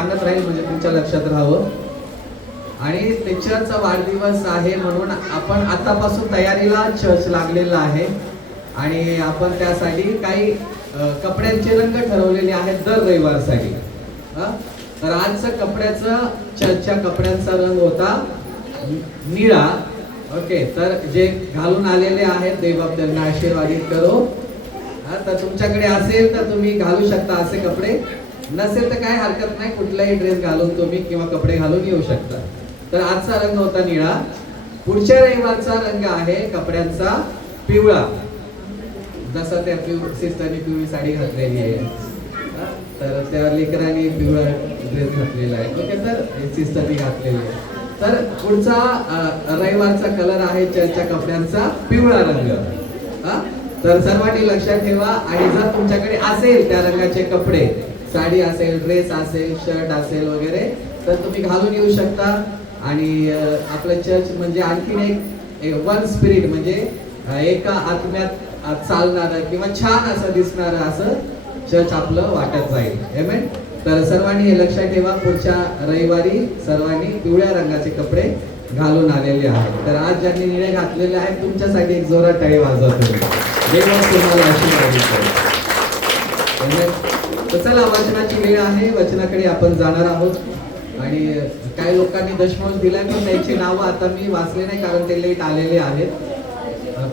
सांगत राहील म्हणजे तुमच्या लक्षात राहावं. आणि टीचरचा वाढदिवस आहे म्हणून आपण आतापासून तयारीला चर्च लागलेला आहे आणि आपण त्यासाठी काही कपड्यांचे रंग ठरवलेले आहेत दर रविवारसाठी. तर आजचं कपड्याचं चर्चच्या कपड्यांचा रंग होता निळा. ओके, तर जे घालून आलेले आहेत देवबाप त्यांना आशीर्वादित करो. तर तुमच्याकडे असेल तर तुम्ही घालू शकता असे कपडे, नसेल तर काय हरकत नाही, कुठलाही ड्रेस घालून तुम्ही किंवा कपडे घालून येऊ शकता. तर आजचा रंग होता निळा. पुढच्या रविवारचा रंग आहे कपड्यांचा पिवळा. जसं त्या सिस्टरनी पिवळी साडी घातलेली आहे, तर त्या लेकरांनी पिवळा ड्रेस घातलेला आहे. ओके, तर सिस्टरनी घातलेली आहे. तर पुढचा रविवारचा कलर आहे चर्चच्या कपड्यांचा पिवळा रंग. तर सर्वांनी लक्षात ठेवा. आणि जर तुमच्याकडे असेल त्या रंगाचे कपडे, साडी असेल, ड्रेस असेल, शर्ट असेल वगैरे, तर तुम्ही घालून येऊ शकता. आणि आपलं चर्च म्हणजे आणखीन एक वन स्पिरिट म्हणजे एका आत्म्यात चालणारं किंवा छान असं दिसणारं असं चर्च आपलं वाटत जाईल. आमेन. तर सर्वांनी हे लक्षात ठेवा, पुढच्या रविवारी सर्वांनी पिवळ्या रंगाचे कपडे घालून आलेले आहेत. तर आज ज्यांनी निळे घातलेले आहेत तुमच्यासाठी एक जोरात टाळी वाजवा तुम्ही. देव तुम्हाला आशीर्वादित करो. तर चला, वचनाची वेळ आहे, वचनाकडे आपण जाणार आहोत. आणि काही लोकांनी दशमांश दिलाय पण त्यांची नावं आता मी वाचले नाही कारण ते लेट आलेले आहेत.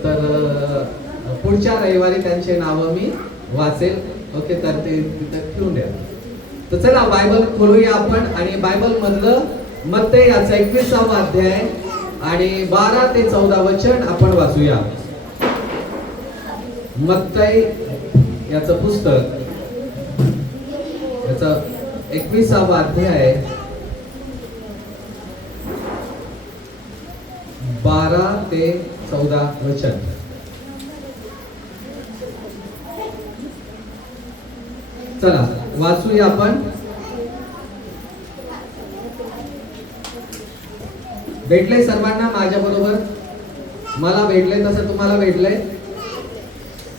तर पुढच्या रविवारी त्यांचे नावं मी वाचेल. ओके, तर ते तिथं ठेवून द्या. तर चला बायबल खोलूया आपण आणि बायबल मधलं मत्ते याचा 21वा अध्याय आणि 12 ते 14 वचन आपण वाचूया. मत्ते याचं पुस्तक याचा 21वा अध्याय 12 ते 14 वचन. चला वाचूया आपण. भेटले सर्वांना माझ्या बरोबर? मला भेटले तसं तुम्हाला भेटलंय?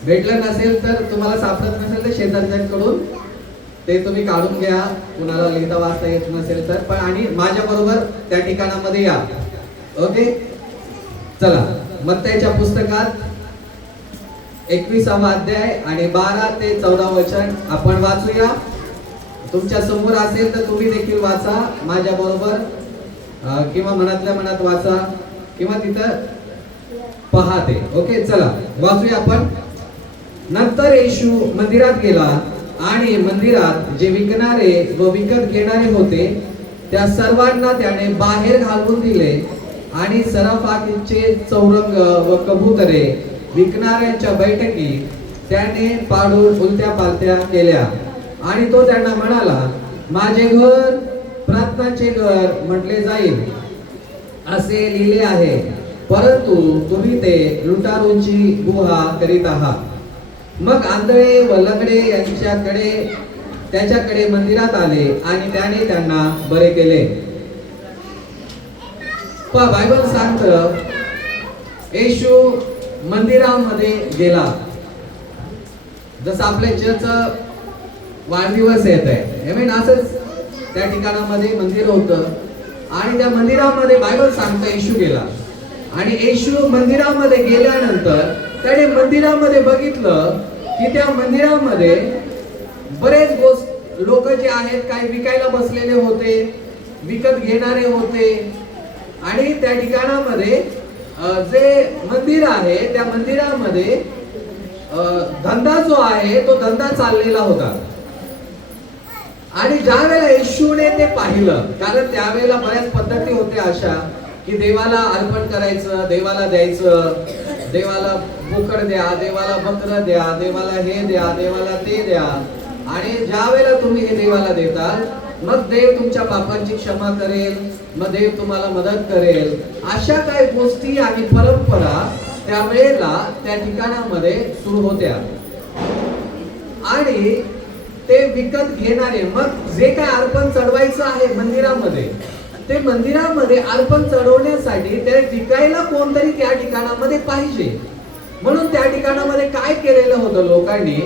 भेटलं नसेल तर तुम्हाला सापडत नसेल तर शेजारच्यांकडून ते तुम्ही काढून घ्या, कुणाला लिहिता वाचता येत नसेल तर. पण आणि माझ्या बरोबर त्या ठिकाणामध्ये या. ओके, चला मत्तेच्या पुस्तकात 21वा अध्याय आणि 12 ते 14 वचन आपण वाचूया. तुमच्या समोर असेल तर तुम्ही देखील वाचा माझ्या बरोबर, किंवा मनातल्या मनात वाचा किंवा तिथं पहा ते. ओके, चला वाचूया आपण. नंतर येशू मंदिरात गेला आणि मंदिरात जे विकणारे व विकत घेणारे होते त्या सर्वांना त्याने बाहेर घालवून दिले आणि सराफाकीचे चौरंग व कबुतरे विकणाऱ्यांच्या बैठकी त्याने पाडून उलट्या पालत्या केल्या. आणि तो त्यांना म्हणाला, माझे घर प्रार्थनाचे घर म्हटले जाईल असे लिहिले आहे, परंतु तुम्ही ते लुटारूंची गुहा करीत आहात. मग आंधळे व लंगडे त्याच्याकडे मंदिरात आले आणि त्याने त्यांना बरे केले. बायबल सांगतं येशू मंदिरामध्ये गेला. जसं आपल्या चर्चचा वाढदिवस येत आहे, आमेन, असंच त्या ठिकाणामध्ये मंदिर होतं आणि त्या मंदिरामध्ये बायबल सांगतं येशू गेला. आणि येशू मंदिरामध्ये गेल्यानंतर त्याने मंदिरामध्ये बघितलं की त्या मंदिरामध्ये बरेच लोक जे आहेत काही विकायला बसलेले होते, विकत घेणारे होते. आणि त्या ठिकाणामध्ये जे मंदिर आहे त्या मंदिरामध्ये धंदा जो आहे तो धंदा चाललेला होता. आणि ज्या वेळेला येशूने ते पाहिलं, कारण त्यावेळेला बऱ्याच पद्धती होत्या अशा की देवाला अर्पण करायचं, देवाला द्यायचं, देवाला बोकड द्या, देवाला बकरं द्या, देवाला हे द्या, देवाला ते द्या. आणि ज्या वेळेला तुम्ही हे देवाला देताल मग देव तुमच्या पापांची क्षमा करेल, मग देव तुम्हाला मदत करेल. अशा काही गोष्टी आणि परंपरा त्यावेळेला त्या ठिकाणामध्ये सुरू होत्या. आणि ते विकत घेणारे मग जे काय अर्पण चढवायचं आहे मंदिरामध्ये, ते मंदिरामध्ये अर्पण चढवण्यासाठी ते विकायला कोणतरी त्या ठिकाणामध्ये पाहिजे. म्हणून त्या ठिकाणामध्ये काय केलेलं होतं लोकांनी,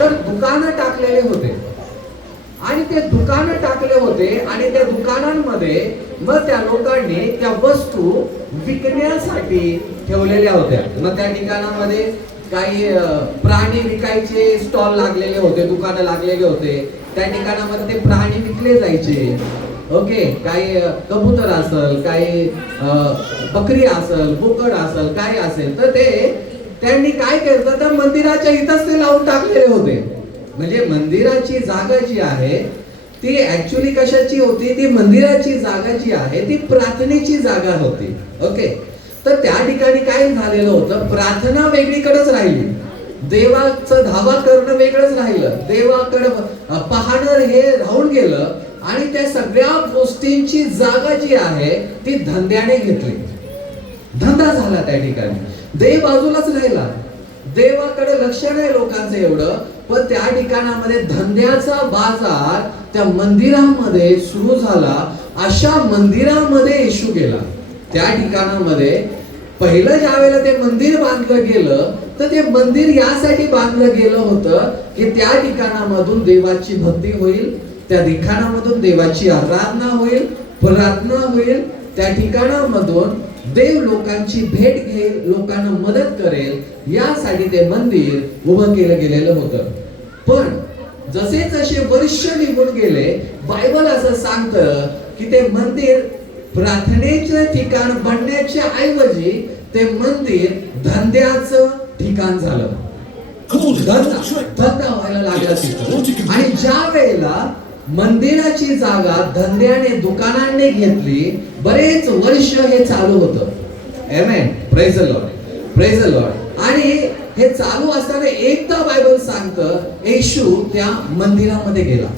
तर दुकानं टाकलेले होते. आणि ते दुकानं टाकले होते आणि त्या दुकानांमध्ये मग त्या लोकांनी त्या वस्तू विकण्यासाठी ठेवलेल्या होत्या. मग त्या ठिकाणामध्ये काही प्राणी विकायचे स्टॉल लागलेले होते, दुकानं लागलेले होते. त्या ठिकाणामध्ये ते प्राणी विकले जायचे. ओके, काही कबूतर असेल, काही बकरी असेल, बोकड असेल, काय असेल, तर ते त्यांनी काय केलं तर मंदिराच्या इथंच ते लावून टाकलेले होते. म्हणजे मंदिराची जागा जी आहे ती ऍक्च्युली कशाची होती? ती मंदिराची जागा जी आहे ती प्रार्थनेची जागा होती. ओके, तर त्या ठिकाणी काय झालेलं होतं, प्रार्थना वेगळीकडेच राहिली, देवाचं धावा करणं वेगळंच राहिलं, देवाकडे पाहणं हे राहून गेलं आणि त्या सगळ्या गोष्टींची जागा जी आहे ती धंद्याने घेतली. धंदा झाला त्या ठिकाणी, देव बाजूलाच राहिला, देवाकडे लक्ष नाही लोकांचं एवढं. पण त्या ठिकाणामध्ये धंद्याचा बाजार त्या मंदिरामध्ये सुरू झाला. अशा मंदिरामध्ये येशू गेला. त्या ठिकाणामध्ये पहिलं ज्या वेळेला ते मंदिर बांधलं गेलं तर ते मंदिर यासाठी बांधलं गेलं होतं की त्या ठिकाणामधून देवाची भक्ती होईल, त्या ठिकाणामधून देवाची आराधना होईल, प्रार्थना होईल. त्या ठिकाणामधून देव लोकांची भेट घेईल, लोकांना मदत करेल, यासाठी ते मंदिर उभं केलं गेलेलं होतं. पण जसे जसे वर्ष निघून गेले, बायबल असं सांगतं की ते मंदिर प्रार्थनेचे ठिकाण बनण्याच्या ऐवजी ते मंदिर धंद्याचं ठिकाण झालं. धंदा व्हायला लागला तिथं. आणि ज्या वेळेला मंदिराची जागा धंद्याने, दुकानांनी घेतली, बरेच वर्ष हे चालू होतं. Amen, praise the Lord, praise the Lord. आणि हे चालू असताना एकदा बायबल सांगतं येशू त्या मंदिरामध्ये गेला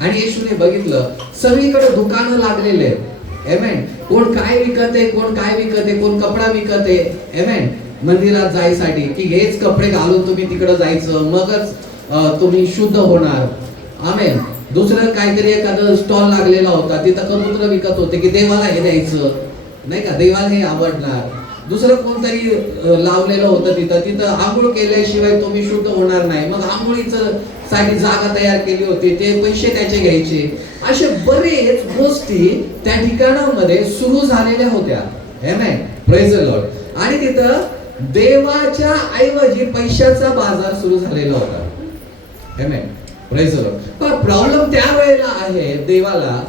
आणि येशूने बघितलं सगळीकडे दुकानं लागलेले आहेत. आमेन, कोण काय विकत आहे, कोण काय विकत आहे, कोण कपडा विकत आहे. आमेन, मंदिरात जायसाठी की हेच कपडे घालून तुम्ही तिकडे जायचं, मगच तुम्ही शुद्ध होणार. आमेन. दुसरं काहीतरी एखादं स्टॉल लागलेला होता, तिथं कबूतर विकत होते की देवाला हे द्यायचं नाही का, देवाला हे आवडणार. दुसरं कोणतरी लावलेलं होतं तिथं आंघोळ केल्याशिवाय तुम्ही शुद्ध होणार नाही, मग आंघोळीचं साठी जागा तयार केली होती, ते पैसे त्याचे घ्यायचे. अशा बरेच गोष्टी त्या ठिकाणामध्ये सुरू झालेल्या होत्या. आमेन, प्रेज द लॉर्ड. आणि तिथं देवाच्या ऐवजी पैशाचा बाजार सुरू झालेला होता. Amen, praise the Lord. पण प्रॉब्लेम त्या वेळेला आहे देवाला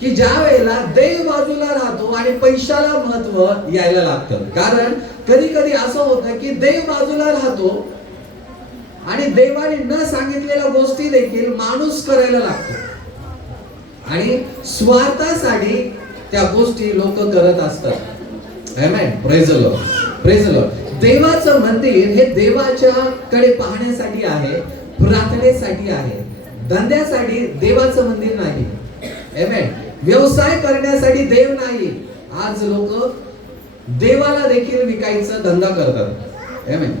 की ज्या वेळेला देव बाजूला राहतो आणि पैशाला महत्व यायला लागतं. कारण कधी कधी असं होतं की देव बाजूला राहतो आणि देवाने न सांगितलेल्या गोष्टी देखील माणूस करायला लागतो आणि स्वार्थासाठी त्या गोष्टी लोक करत असतात. Amen, praise the Lord, praise the Lord. देवाचं मंदिर हे देवाच्या कडे पाहण्यासाठी आहे, प्रार्थनेसाठी आहे, धंद्यासाठी देवाचं मंदिर नाही. आमेन, व्यवसाय करण्यासाठी देव नाही. आज लोक देवाला देखील विकायचा धंदा करतात. आमेन,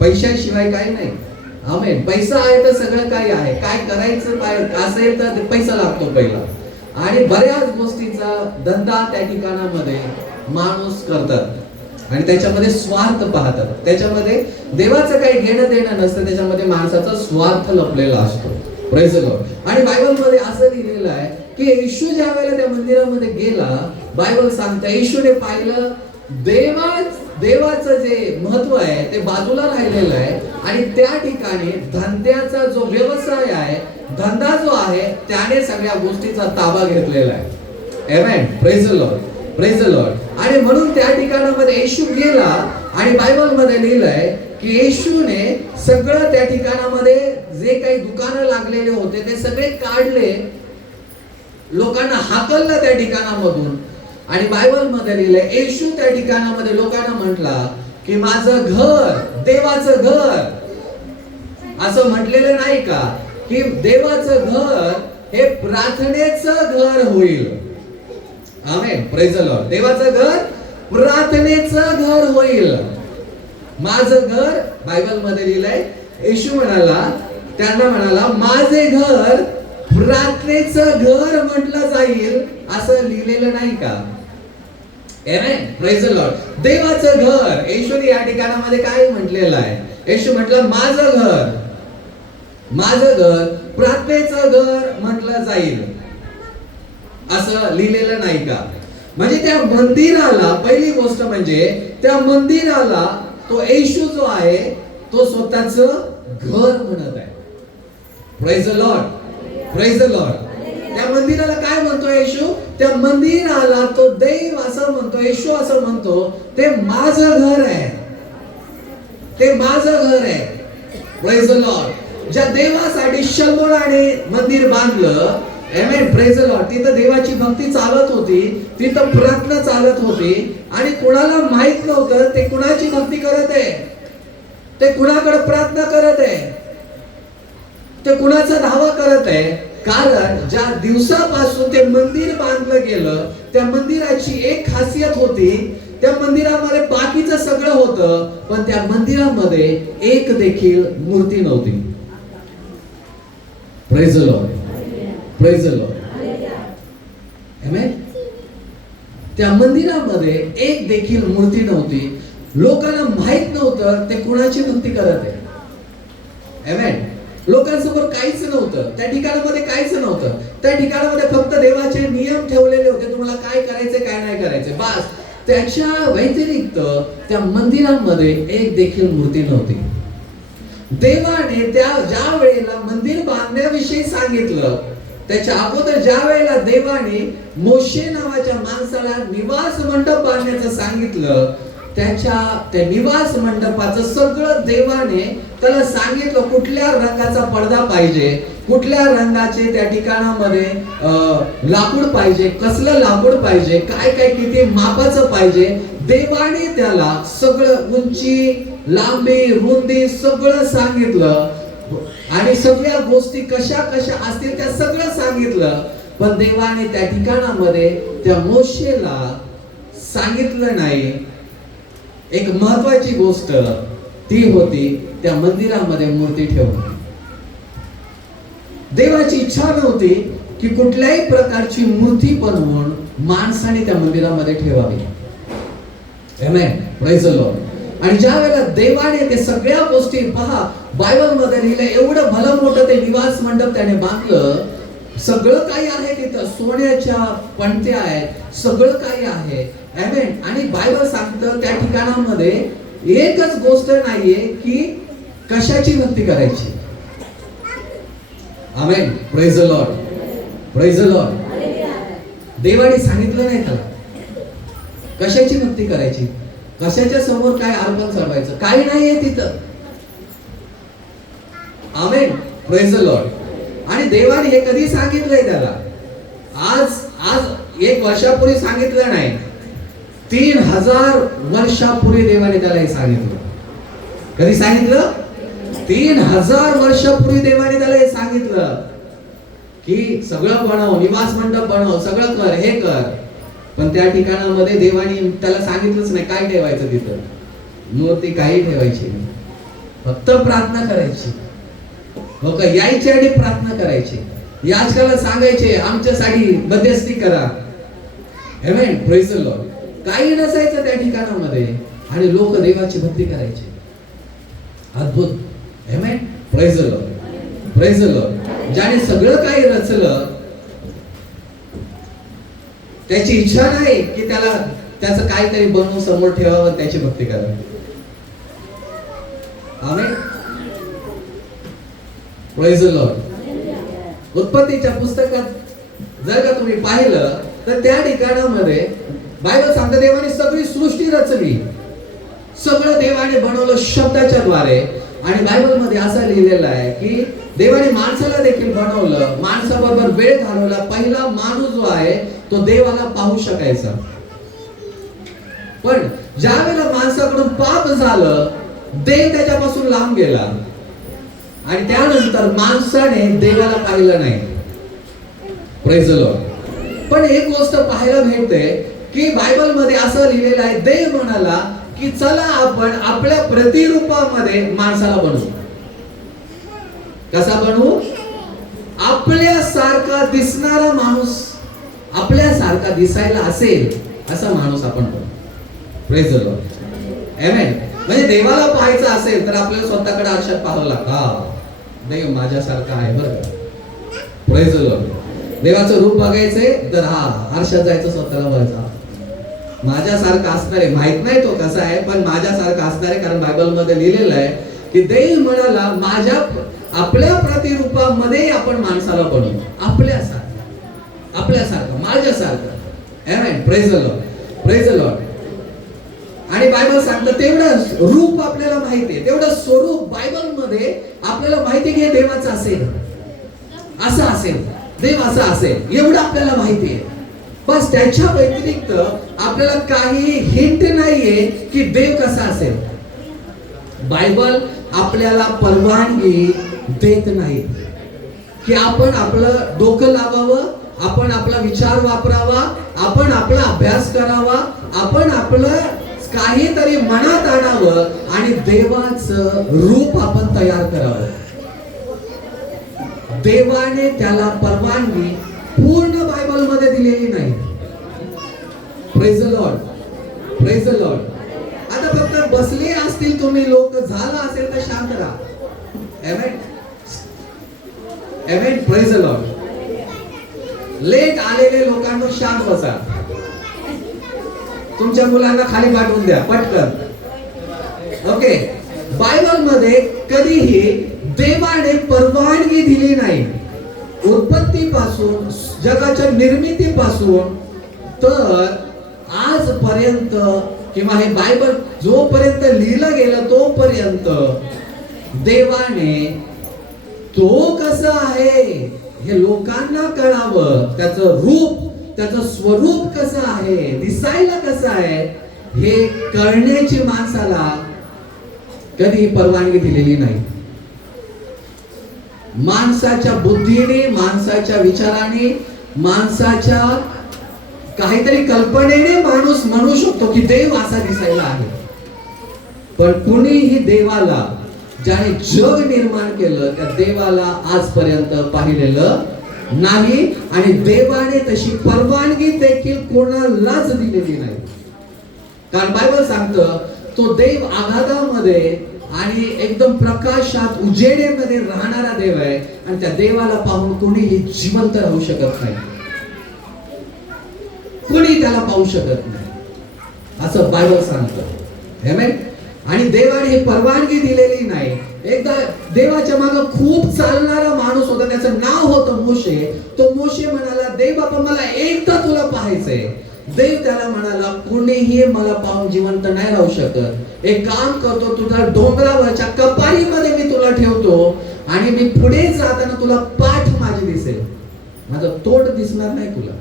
पैशाशिवाय काही नाही. आमेन, पैसा आहे तर सगळं काही आहे. काय करायचं काय असेल तर पैसा लागतो पहिला. आणि बऱ्याच गोष्टीचा धंदा त्या ठिकाणामध्ये माणूस करतात आणि त्याच्यामध्ये स्वार्थ पाहतात. त्याच्यामध्ये देवाचं काही घेणं देणं नसतं, त्याच्यामध्ये माणसाचा स्वार्थ लपलेला असतो. Praise the Lord. आणि बायबल मध्ये असं लिहिलेलं आहे की येशू ज्या वेळेला त्या मंदिरामध्ये गेला, बायबल सांगते येशूने पाहिलं देवाचं जे महत्व आहे ते बाजूला राहिलेलं आहे आणि त्या ठिकाणी धंद्याचा जो व्यवसाय आहे, धंदा जो आहे, त्याने सगळ्या गोष्टीचा ताबा घेतलेला आहे. Amen, praise the Lord, praise the Lord. आणि म्हणून त्या ठिकाणामध्ये येशू गेला आणि बायबल मध्ये लिहिलंय की येशूने सगळं त्या ठिकाणामध्ये जे काही दुकानं लागलेले होते ते सगळे काढले, लोकांना हाकललं त्या ठिकाणामधून. आणि बायबल मध्ये लिहिलंय येशू त्या ठिकाणामध्ये लोकांना म्हटला की माझं घर देवाचं घर. असं म्हटलेलं नाही का की देवाचं घर हे प्रार्थनेचं घर होईल. आमेन, प्रेज द लॉर्ड. देवाचं घर प्रार्थनेचं घर होईल. माझं घर, बायबल मध्ये लिहिलंय येशू म्हणाला, त्यांना म्हणाला माझे घर प्रार्थनेचं घर म्हटलं जाईल, असं लिहिलेलं नाही का? आमेन, प्रेज द लॉर्ड. देवाचं घर. येशूने या ठिकाणामध्ये काय म्हटलेलं आहे? येशू म्हटलं माझं घर. माझं घर प्रार्थनेचं घर म्हटलं जाईल असं लिहिलेलं नाही का? म्हणजे त्या मंदिराला पहिली गोष्ट म्हणजे त्या मंदिराला तो येशू जो आहे तो स्वतःच घर म्हणत आहे. Praise the Lord, praise the Lord. त्या मंदिराला काय म्हणतो येशू? त्या मंदिराला तो देव असं म्हणतो, येशू असं म्हणतो, ते माझं घर आहे, ते माझं घर आहे. Praise the Lord. ज्या देवासाठी शलोराने मंदिर बांधलं, आमेन, प्रेज द लॉर्ड, तिथं देवाची भक्ती चालत होती, तिथं प्रार्थना चालत होती आणि कोणाला माहित नव्हतं ते कुणाची भक्ती करत आहे, ते कुणाकडे प्रार्थना करत आहे, ते कुणाचा धावा करत आहे. कारण ज्या दिवसापासून ते मंदिर बांधलं गेलं त्या मंदिराची एक खासियत होती, त्या मंदिरामध्ये बाकीचं सगळं होतं पण त्या मंदिरामध्ये एक देखील मूर्ती नव्हती. Praise the Lord, praise the Lord. Amen. त्या मंदिरामध्ये एक देखील मूर्ती नव्हती. लोकांना माहित नव्हतं ते कुणाची भक्ती करत आहे. आमेन. लोकांसमोर काहीच नव्हतं, त्या ठिकाणामध्ये काहीच नव्हतं. त्या ठिकाणामध्ये फक्त देवाचे नियम ठेवलेले होते, तुम्हाला काय करायचे काय नाही करायचे, बस. त्याच्या व्यतिरिक्त त्या मंदिरामध्ये एक देखील मूर्ती नव्हती. देवाने ज्या वेळेला मंदिर बांधण्याविषयी सांगितलं, त्याच्या अगोदर ज्या वेळेला देवाने मोशे नावाच्या माणसाला निवास मंडप बांधण्याचं सांगितलं, त्या निवास मंडपाचं सगळं देवाने त्याला सांगितलं. कुठल्या रंगाचा पडदा पाहिजे, कुठल्या रंगाचे त्या ठिकाणामध्ये लाकूड पाहिजे, कसलं लाकूड पाहिजे, काय काय किती मापाचं पाहिजे. देवाने त्याला सगळं उंची, लांबी, रुंदी सगळं सांगितलं आणि सगळ्या गोष्टी कशा कशा असतील त्या सगळं सांगितलं. पण देवाने त्या ठिकाणामध्ये त्या मोशेला सांगितलं नाही एक महत्वाची गोष्ट, ती होती त्या मंदिरामध्ये मूर्ती ठेवणं. देवाची इच्छा नव्हती की कुठल्याही प्रकारची मूर्ती बनवून माणसाने त्या मंदिरामध्ये ठेवावी. आमेन, प्रेज द लॉर्ड. आणि ज्या वेळेला देवाने ते सगळ्या गोष्टी पहा, बायबल मध्ये लिहिलं, एवढं भलं मोठं ते निवास मंडप त्याने बांधलं. सगळं काही आहे तिथं, सोन्याच्या पणत्या आहेत, सगळं काही आहे. आमेन. आणि बायबल सांगतं त्या ठिकाणामध्ये एकच गोष्ट नाहीये की कशाची भक्ती करायची. Amen, praise the Lord, praise the Lord. देवाने सांगितलं नाही त्याला कशाची भक्ती करायची, कशाच्या समोर काय अर्पण चढवायचं, काही नाहीये तिथं. Amen, praise the Lord. आणि देवाने हे कधी सांगितलंय त्याला? आज 1 वर्षापूर्वी सांगितलं नाही, 3000 वर्षापूर्वी देवाने त्याला हे सांगितलं. कधी सांगितलं? 3000 वर्षापूर्वी देवाने त्याला हे सांगितलं की सगळं बनव, निवास मंडप बनव, सगळं कर, हे कर. पण त्या ठिकाणामध्ये देवाने त्याला सांगितलंच नाही काय ठेवायचं तिथं. मूर्ती काही ठेवायची नाही, फक्त प्रार्थना करायची. लोक यायचे आणि प्रार्थना करायची. याचकाला सांगायचे आमच्यासाठी मध्यस्थी करा. आमेन, प्रेज द लॉर्ड. काही नसायचं त्या ठिकाणामध्ये आणि लोक देवाची भक्ती करायची. अद्भुत. Amen, praise the Lord, praise the Lord. ज्याने सगळं काही रचलं त्याची इच्छा नाही की त्याचं काहीतरी बनवून समोर ठेवावं, त्याची भक्ती करावी. आमेन, प्रेज द लॉर्ड. उत्पत्तीच्या पुस्तकात जर का तुम्ही पाहिलं तर त्या ठिकाणामध्ये बायबल सांगते देवाने सगळी सृष्टी रचली, सगळं देवाने बनवलं शब्दाच्या द्वारे. आणि बायबल मध्ये असं लिहिलेलं आहे की देवाने माणसाला देखील बनवलं, माणसाबरोबर वेळ घालवला. पहिला माणूस जो आहे तो देवाला पाहू शकायचा. पण ज्या वेळेला माणसाकडून पाप झालं, देव त्याच्यापासून लांब गेला आणि त्यानंतर माणसाने देवाला पाहिलं नाही. Praise the Lord. पण एक गोष्ट पाहायला भेटते की बायबल मध्ये असं लिहिलेलं आहे, देव म्हणाला की चला आपण आपल्या प्रतिरूपामध्ये माणसाला बनवू. कसा बनवू? आपल्यासारखा दिसणारा माणूस, आपल्यासारखा दिसायला असेल असा माणूस आपण बनवू. Praise the Lord. आमेन. म्हणजे देवाला पाहायचं असेल तर आपल्याला स्वतःकडे आरशात पाहावं लागतं. देव माझ्यासारखा आहे बरं का. Praise the Lord. देवाचं रूप बघायचंय तर आरशात जायचं, स्वतःला बघायचं. माझ्यासारखा असणार आहे, माहित नाही तो कसा आहे, पण माझ्यासारखा असणार आहे. कारण बायबल मध्ये लिहिलेलं आहे की देव म्हणाला आपल्या प्रतिरूपामध्ये आपण माणसाला बनवू, आपल्यासारखं माझ्यासारखं. Amen. Praise the Lord. Praise the Lord. आणि बायबल सांगतं तेवढं रूप आपल्याला माहिती आहे, तेवढं स्वरूप बायबल मध्ये आपल्याला माहिती आहे की देवाचं असेल, असं असेल, देव असा असेल, एवढं आपल्याला माहिती आहे. बस त्याच्या व्यतिरिक्त आपल्याला काही हिंट नाहीये की देव कसा असेल. बायबल आपल्याला परवानगी देत नाही की आपण आपलं डोकं लावावं, आपण आपला विचार वापरावा, आपण आपला अभ्यास करावा, आपण आपलं काहीतरी मनात आणावं आणि देवाचं रूप आपण तयार करावं. देवाने त्याला परवानगी पूर्ण बायबल मध्ये दिलेली नाही. Praise the Lord. Praise the Lord. आता फक्त बसले असतील तुम्ही लोक, झालं असेल तर शांत राहा. Amen. Amen. Praise the Lord. Late आलेले लोकांना शांत बसा. तुमच्या मुलांना खाली पाठवून द्या पटकन. ओके. बायबल मध्ये कधीही देवाने परवानगी दिली नाही, उत्पत्तीपासून जगाच्या निर्मितीपासून तर आजपर्यंत, किंवा हे बायबल जोपर्यंत लिहिलं गेलं तोपर्यंत देवाने तो कसा आहे हे लोकांना कळावं, त्याचं रूप, त्याचं स्वरूप कसं आहे, दिसायला कसं आहे हे कळण्याची माणसाला कधी परवानगी दिलेली नाही. माणसाच्या बुद्धीने, माणसाच्या विचाराने, माणसाच्या काहीतरी कल्पनेने माणूस म्हणू शकतो की देव असा दिसायला आहे. पण कुणीही देवाला, ज्याने जग निर्माण केलं त्या देवाला आजपर्यंत पाहिलेलं नाही आणि देवाने तशी परवानगी देखील कोणालाच दिलेली नाही. कारण बायबल सांगतं तो देव आघातामध्ये आणि एकदम प्रकाशात उजेडेमध्ये राहणारा देव आहे आणि त्या देवाला पाहून कोणीही जिवंत राहू शकत नाही, कोणी त्याला पाहू शकत नाही असं बायबल सांगतं. आमेन. आणि देवाने ही परवानगी दिलेली नाही. एकदा देवाच्या मागे खूप चालणारा माणूस होता, त्याचं नाव होतं मोशे. तो मोशे म्हणाला, देव बाबा मला एकदा तुला पाहायचंय. देव त्याला म्हणाला, कोणीही मला पाहून जिवंत नाही राहू शकत. एक काम करतो, तुझ्या डोंगरावरच्या कपारीमध्ये मी तुला ठेवतो आणि मी पुढे जाताना तुला पाठ माझी दिसेल, माझं तोंड दिसणार नाही तुला.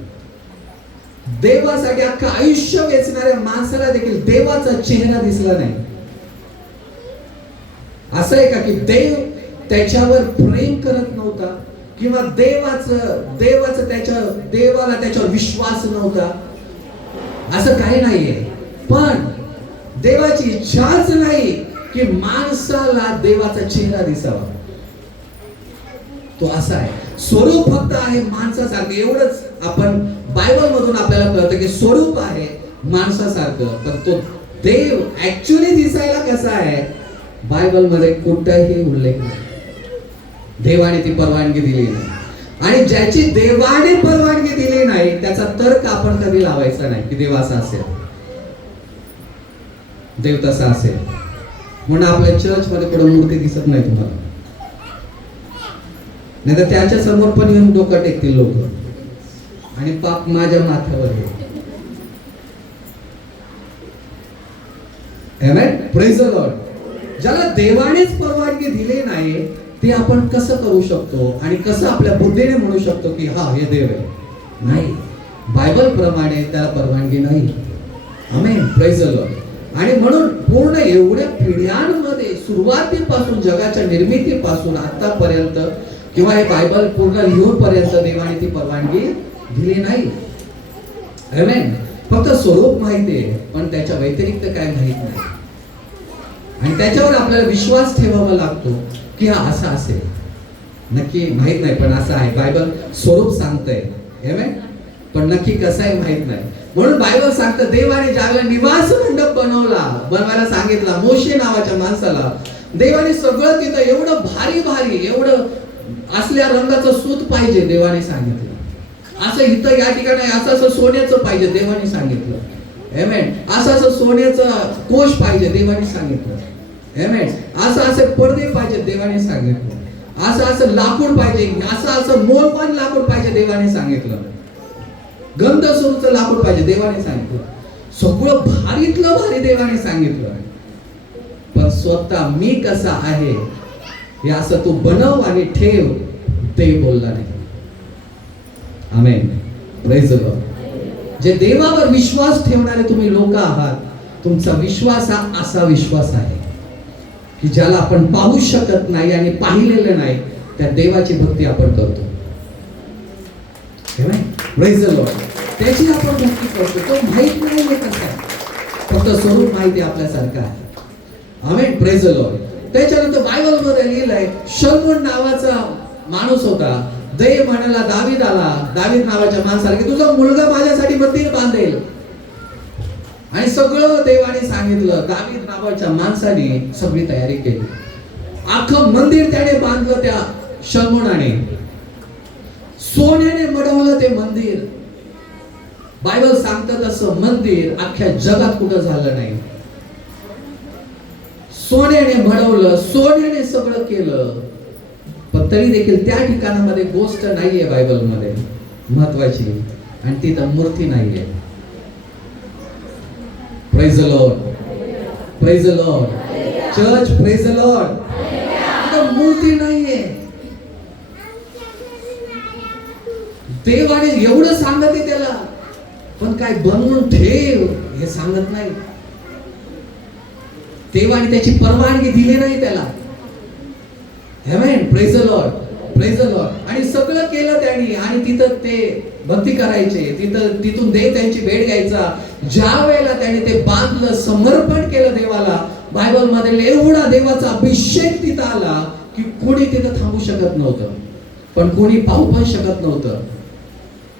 देवासाठी अख्खं आयुष्य वेचणाऱ्या माणसाला देखील देवाचा चेहरा दिसला नाही. असं आहे का की देव त्याच्यावर प्रेम करत नव्हता किंवा देवाला त्याच्यावर विश्वास नव्हता, असं काही नाहीये. पण देवाची इच्छाच नाही की माणसाला देवाचा चेहरा दिसावा. तो असा आहे, स्वरूप फक्त आहे माणसासारखं. एवढंच आपण बायबल मधून आपल्याला कळतं की स्वरूप आहे माणसासारखं, पण तो देव ऍक्च्युअली दिसायला कसा आहे बायबल मध्ये कुठेही उल्लेख नाही. देवाने ती परवानगी दिली नाही आणि ज्याची देवाने परवानगी दिली नाही त्याचा तर्क आपण कधी लावायचा नाही की देव असा असेल, देव तसा असेल. म्हणून आपल्या चर्च मध्ये पुढे मूर्ती दिसत नाही तुम्हाला, नाही तर त्याच्या समोर पण येऊन डोकं टेकतील लोक आणि पाप माझ्या माथ्यावर आहे. आमेन. Praise the Lord. ज्याला देवानेच परवानगी दिली नाही ते आपण कसं करू शकतो आणि कसं आपल्या बुद्धीने म्हणू शकतो की हा हे देव आहे? नाही, बायबल प्रमाणे त्याला परवानगी नाही. आमेन. Praise the Lord. आणि म्हणून पूर्ण एवढ्या पिढ्यांमध्ये सुरुवातीपासून जगाच्या निर्मितीपासून आतापर्यंत किंवा हे बायबल पूर्ण लिहून पर्यंत देवाने ती परवानगी दिली नाही. आमेन. फक्त स्वरूप माहिती आहे पण त्याच्या व्यतिरिक्त काय माहित नाही आणि त्याच्यावर आपल्याला विश्वास ठेवावा लागतो की हा असा असेल. नक्की माहित नाही पण असं आहे. बायबल स्वरूप सांगतंय, आमेन, पण नक्की कसं आहे माहित नाही. म्हणून बायबल सांगतं देवाने ज्यावेळेला निवास मंडप बनवायला सांगितला मोशे नावाच्या माणसाला, देवाने सगळं तिथं एवढं भारी भारी, एवढं असल्या रंगाचं सूत पाहिजे देवाने सांगितलं. असं इथं या ठिकाणी असं असं सोन्याचं पाहिजे देवाने सांगितलं. आमेन. असं असं सोन्याचं कोश पाहिजे देवाने सांगितलं. आमेन. असं असे पडदे पाहिजे देवाने सांगितलं. असं असं लाकूड पाहिजे, असं असं मोलपान लाकूड पाहिजे देवाने सांगितलं. गंधस्वरूपचं लाकूड पाहिजे देवाने सांगितलं. सगळं भारीतलं भारी देवाने सांगितलं. पण स्वतः मी कसा आहे हे असं तू बनव आणि ठेव, ते बोलला नाही. आमेन. Praise the Lord. जे देवावर विश्वास ठेवणारे तुम्ही लोक आहात, तुमचा विश्वास हा असा विश्वास आहे की ज्याला आपण पाहू शकत नाही आणि पाहिलेलं नाही, त्या देवाची भक्ती आपण करतो. Praise the Lord. त्याची आपण भक्ती करतो. तो माहित नाही कसा आहे, फक्त स्वरूप माहिती आपल्यासारखं आहे. आमेन. Praise the Lord. त्याच्यानंतर बायबल मध्ये लिहिलंय, शलोमोन नावाचा माणूस होता. देव म्हणाला दावीदाला, दावीद नावाच्या माणसाला, की तुझा मुलगा माझ्यासाठी मंदिर बांधेल. आणि सगळं देवाने सांगितलं. दावीद नावाच्या माणसाने सगळी तयारी केली. अख्खं मंदिर त्याने बांधलं. त्या शलोमोनाने सोन्याने मढवलं ते मंदिर. बायबल सांगतं तसं मंदिर अख्ख्या जगात कुठं झालं नाही. सोन्याने मढवलं, सोन्याने सगळं केलं. पण तरी देखील त्या ठिकाणामध्ये गोष्ट नाहीये बायबल मध्ये महत्वाची, आणि तिथं मूर्ती नाहीये. Praise the Lord. Praise the lord. Church praise the Lord. तिथं मूर्ती नाहीये. देवाने एवढं सांगते त्याला, पण काय बनवून ठेव हे सांगत नाही. देवाने त्याची परवानगी दिली नाही त्याला. Amen. Praise the Lord. Praise the Lord. आणि सगळं केलं त्यांनी, आणि तिथं ते भक्ती करायचे, तिथून देव त्यांची भेट घ्यायचा. ज्या वेळेला त्यांनी ते बांधलं, समर्पण केलं देवाला, बायबल मध्ये एवढा देवाचा अभिषेक तिथं आला की कोणी तिथं थांबू शकत नव्हतं, पण कोणी पाहू पण शकत नव्हतं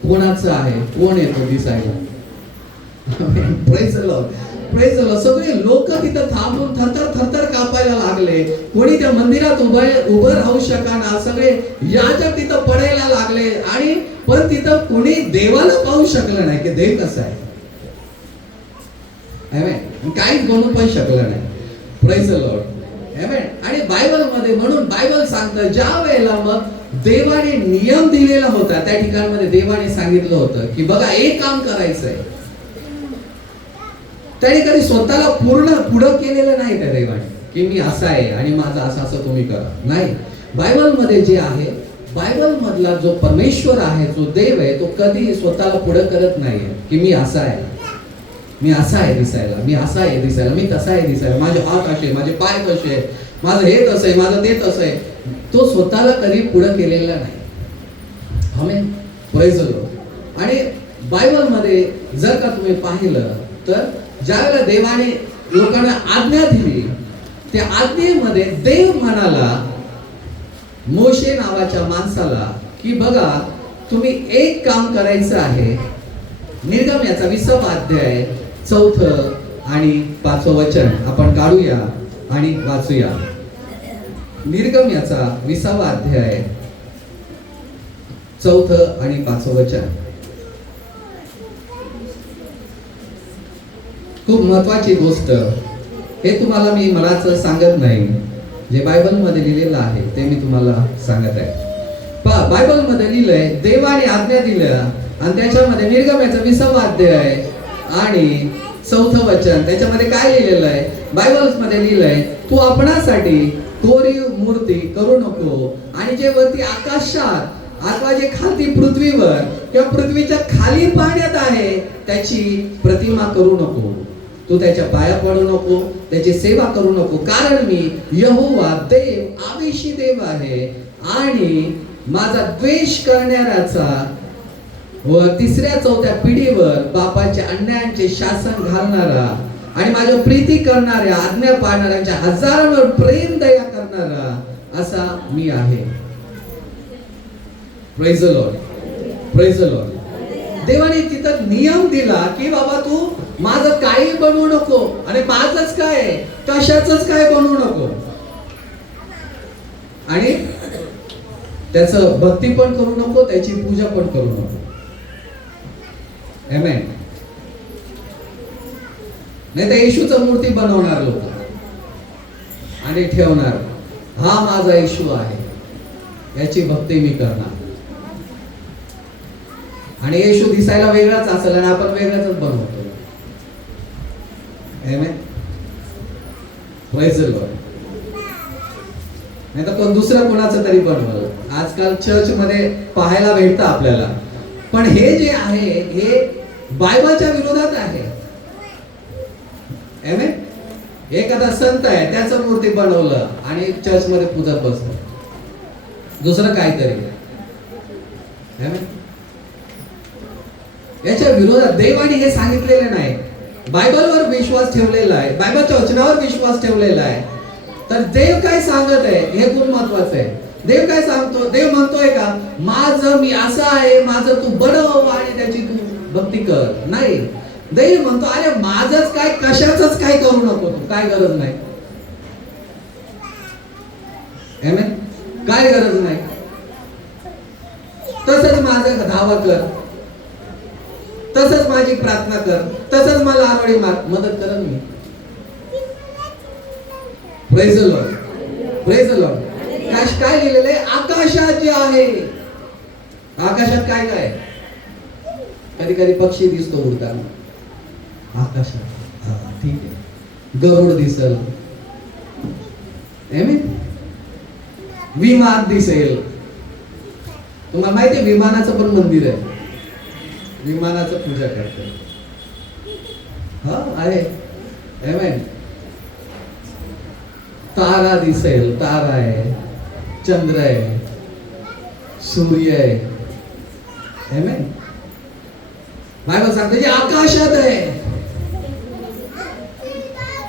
कोणाचं आहे, कोण येतो दिसायला. Praise the Lord. Praise the lord. सगळे लोक तिथं थांबून थरथर थरथर कापायला लागले. कोणी त्या मंदिरात उभं राहू शकाना. सगळे याच्या तिथं पडायला लागले. आणि पण तिथं कोणी देवाला पाहू शकलं नाही की देव कसा आहे. आमेन. काहीच बनवू पण शकलं नाही. Praise the Lord. आमेन. आणि बायबल मध्ये, म्हणून बायबल सांगतं, ज्या वेळेला मग देवाने नियम दिलेला होता, त्या ठिकाणामध्ये देवाने सांगितलं होतं की बघा एक काम करायचंय. त्याने कधी स्वतःला पूर्ण पुढं केलेलं नाही त्या देवाने की मी असा आहे आणि माझं असं असं तुम्ही करा. नाही. बायबल मध्ये जे आहे, बायबल मधला जो परमेश्वर आहे, जो देव आहे, तो कधी स्वतःला पुढं करत नाहीये की मी असा आहे, मी असा आहे दिसायला, मी असा आहे दिसायला, मी तसा आहे दिसायला, माझे हात असे, माझे पाय कसे आहे, माझं हे तसं आहे, माझं ते तसं आहे. तो स्वतःला कधी पुढं केलेला नाही. आमेन. Praise the Lord. आणि बायबल मध्ये जर का तुम्ही पाहिलं तर ज्यावेळेला देवाने लोकांना आज्ञा दिली, त्या आज्ञेमध्ये देव म्हणाला मोशे नावाच्या माणसाला की बघा तुम्ही एक काम करायचं आहे. निर्गमनाचा 20वा अध्याय 4 आणि 5 वचन आपण काढूया आणि वाचूया. निर्गमनाचा 20वा अध्याय 4 आणि 5 वचन. खूप महत्वाची गोष्ट. हे तुम्हाला मी मलाच सांगत नाही, जे बायबल मध्ये लिहिलेलं आहे ते मी तुम्हाला सांगत आहे. बायबल मध्ये लिहिलंय, देवाने आज्ञा दिल्या, आणि त्याच्यामध्ये निर्गमनाचा 20वा अध्याय आणि 4 वचन, त्याच्यामध्ये काय लिहिलेलं आहे? बायबल मध्ये लिहिलंय, तू आपणासाठी कोरीव मूर्ती करू नको, आणि जे वरती आकाशात अथवा जे खाली पृथ्वीवर किंवा पृथ्वीच्या खाली पाण्यात आहे त्याची प्रतिमा करू नको. तू त्याच्या पाया पडू नको, त्याची सेवा करू नको, कारण मी यहोवा देव आवेशी देव आहे, आणि माझा द्वेष करणाऱ्याचा व 3ऱ्या-4थ्या पिढीवर बापाच्या अन्यायांचे शासन घालणारा, आणि माझ्या प्रीती करणाऱ्या आज्ञा पाळणाऱ्यांच्या हजारांवर प्रेम दया करणारा असा मी आहे. Praise the Lord. Praise the Lord. देवाने तिथं नियम दिला की बाबा तू माझं काही बनवू नको, आणि माझंच काय कशाचंच काय बनवू नको. आणि त्याचं भक्ती पण करू नको, त्याची पूजा पण करू नको. आमेन. नाही तर येशूचं मूर्ती बनवणार लोक आणि ठेवणार, हा माझा येशू आहे, याची भक्ती मी करणार. आणि येशू दिसायला वेगळाच असेल आणि आपण वेगळाच बनवतो. आमेन. Praise the Lord. नाही तर कोण दुसरं कोणाचं तरी बनवलं. आजकाल चर्च मध्ये पाहायला भेटतं आपल्याला. पण हे जे आहे हे बायबलच्या विरोधात आहे. आमेन. एखादा संत आहे, त्याचं मूर्ती बनवलं आणि चर्च मध्ये पूजा बसतो, दुसरं काहीतरी. आमेन. याच्या विरोधात देवाने हे सांगितलेले नाही. बायबलवर विश्वास ठेवलेला आहे, बायबलच्या वचनावर विश्वास ठेवलेला आहे. तर देव काय सांगत आहे हे खूप महत्वाचं आहे. देव काय सांगतो? देव म्हणतोय का माझं मी असं आहे, माझं तू बनव आणि त्याची तू भक्ती कर? नाही. देव म्हणतो अरे माझंच काय, कशाचंच काय करू नको तू, काय गरज नाही. आमेन. काय गरज नाही. तसंच माझं धावा कर, तसंच माझी प्रार्थना कर, तसंच मला आरोळी मदत कर मी. Praise the Lord. Praise the Lord. काय लिहिलेलं आहे? आकाशात जे आहे, आकाशात काय काय? कधी कधी पक्षी दिसतो उडताना आकाशात, ठीक आहे. गरुड दिसेल, विमान दिसेल. तुम्हाला माहिती आहे विमानाचं पण मंदिर आहे, विमानाचं पूजा करते. हा आहे. आमेन. तारा दिसेल, तारा आहे, चंद्र आहे, सूर्य आहे. आमेन. बायबल सांगते जे आकाशात आहे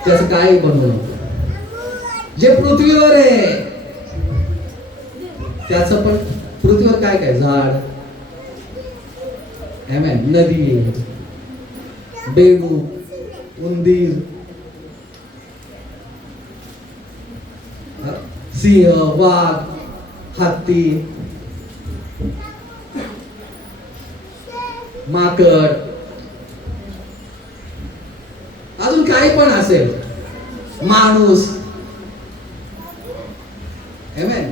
त्याचं काय बनवलं, जे पृथ्वीवर आहे त्याचं पण. पृथ्वीवर काय काय? झाड, आमेन, नदी, बेडूक, उंदीर, सिंह, वाघ, हत्ती, माकड, अजून काही पण असेल, माणूस. आमेन.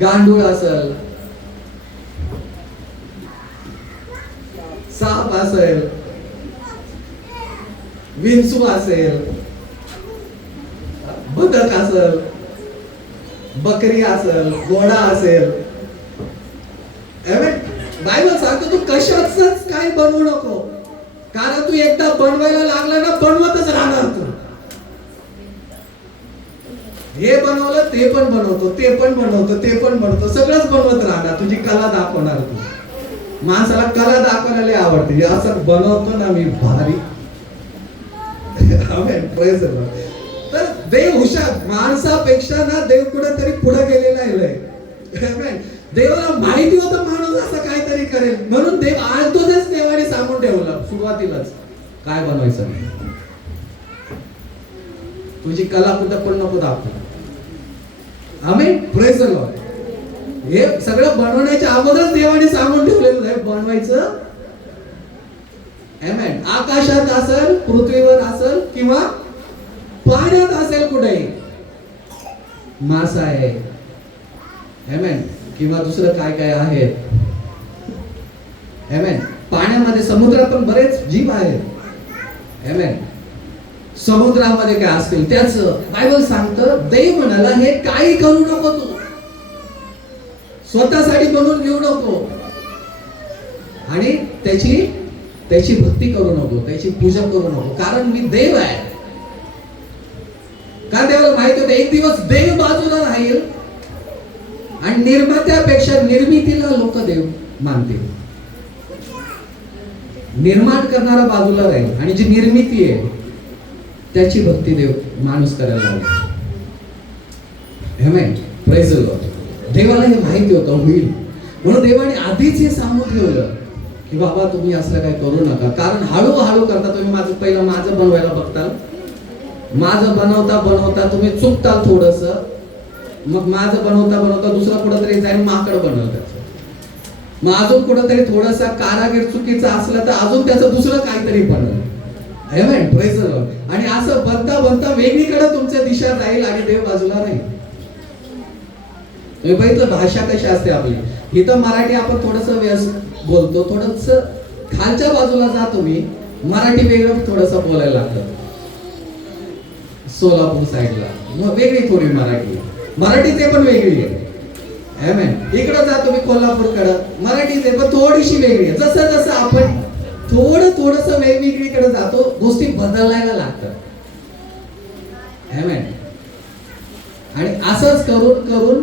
गांडूळ असेल, साप असेल, विंचू असेल, बदक असेल, बकरी असेल, घोडा असेल. बायबल सांगतो तू कशाच काय बनवू नको, कारण तू एकदा बनवायला लागला ना बनवतच राहणार तू. हे बनवलं ते पण बनवतो, ते पण बनवतो, ते पण बनवतो, सगळंच बनवत राहणार. तुझी कला दाखवणार तू. माणसाला कला दाखवायला लय आवडते. असं बनवतो ना मी भारी. आमेन. Praise the Lord. तर देव हुशार, माणसापेक्षा ना देव कुठेतरी पुढे गेलेला आहे. देवाला माहिती होतं माणूस असं काहीतरी करेल, म्हणून देव आलतोच देवाने सांगून ठेवलं सुरुवातीलाच काय बनवायचं. तुझी कला कुठं पण नको दाखवू. आमेन. Praise the Lord. हे सगळं बनवण्याच्या अगोदरच देवाने सांगून ठेवलेलं आहे बनवायचं. आमेन. आकाशात असेल, पृथ्वीवर असेल किंवा पाण्यात असेल, कुठे मासा आहे, आमेन, किंवा दुसरं काय काय आहे. आमेन. पाण्यामध्ये समुद्रात पण बरेच जीव आहेत. आमेन. समुद्रामध्ये काय असतील त्याच बायबल सांगतं. देव म्हणाला हे काही करू नको, तू स्वतःसाठी बनवून घेऊ नको आणि त्याची भक्ती करू नको, त्याची पूजा करू नको, कारण मी देव आहे. का देवाला माहित होतं एक दिवस देव बाजूला राहील आणि निर्मात्यापेक्षा निर्मितीला लोक देव मानतील. निर्माण करणारा बाजूला राहील आणि जी निर्मिती आहे त्याची भक्ती देव माणूस करायला लागेल. आमेन. Praise the Lord. देवाला हे माहिती होतं होईल, म्हणून देवाने आधीच हे सांगून ठेवलं की बाबा तुम्ही असं काय करू नका, कारण हळूहळू करता तुम्ही. माझं बनवायला बघताल, माझं बनवता बनवता तुम्ही चुकताल थोडस, मग माझं बनवता बनवता दुसरा कुठंतरी जाईल माकड बनवलं त्याचं. मग अजून कुठंतरी थोडासा कारागीर चुकीचा असला तर अजून त्याचं दुसरं काहीतरी बनवलं. Praise the Lord. आणि असं बनता बनता वेगळीकडे तुमच्या दिशा जाईल आणि देव बाजूला राहील. तुम्ही बघितलं भाषा कशी असते आपली. इथं मराठी आपण थोडस बोलतो, थोडस खालच्या बाजूला जातो मी मराठी वेगळं थोडस बोलायला लागतं. सोलापूर साईडला मग वेगळी थोडी मराठीचे पण वेगळी आहे. इकडं जातो मी कोल्हापूरकडं मराठीचे पण थोडीशी वेगळी आहे. जसं जसं आपण थोडस वेगवेगळीकडे जातो गोष्टी बदलायला लागतात. आणि असंच करून करून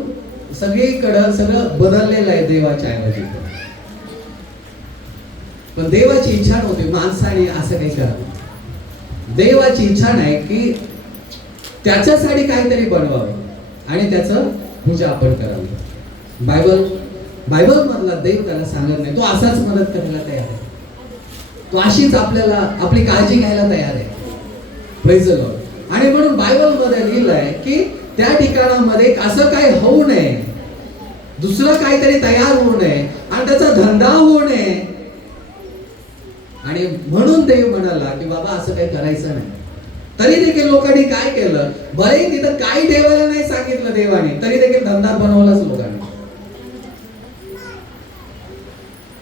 सगळीकडं सगळं बदललेलं आहे देवाच्या ऐवजी. पण देवाची इच्छा नव्हती माणसाने असं काही करावं. देवाची इच्छा नाही की त्याच्यासाठी काहीतरी बनवावं आणि त्याचं पूजा आपण करावी. बायबल मधला देव त्याला सांगत नाही, तो असाच मदत करायला तयार आहे. तो अशीच आपल्याला आपली काळजी घ्यायला तयार आहे. Praise the Lord. आणि म्हणून बायबल मध्ये लिहिलंय की त्या ठिकाणामध्ये असं काही होऊ नये, दुसरं काहीतरी तयार होऊ नये आणि त्याचा धंदा होऊ नये. आणि म्हणून देव म्हणाला की बाबा असं काही करायचं नाही. तरी देखील लोकांनी काय केलं, बरे तिथं काही देवाला नाही सांगितलं देवाने, तरी देखील धंदा बनवलाच लोकांनी.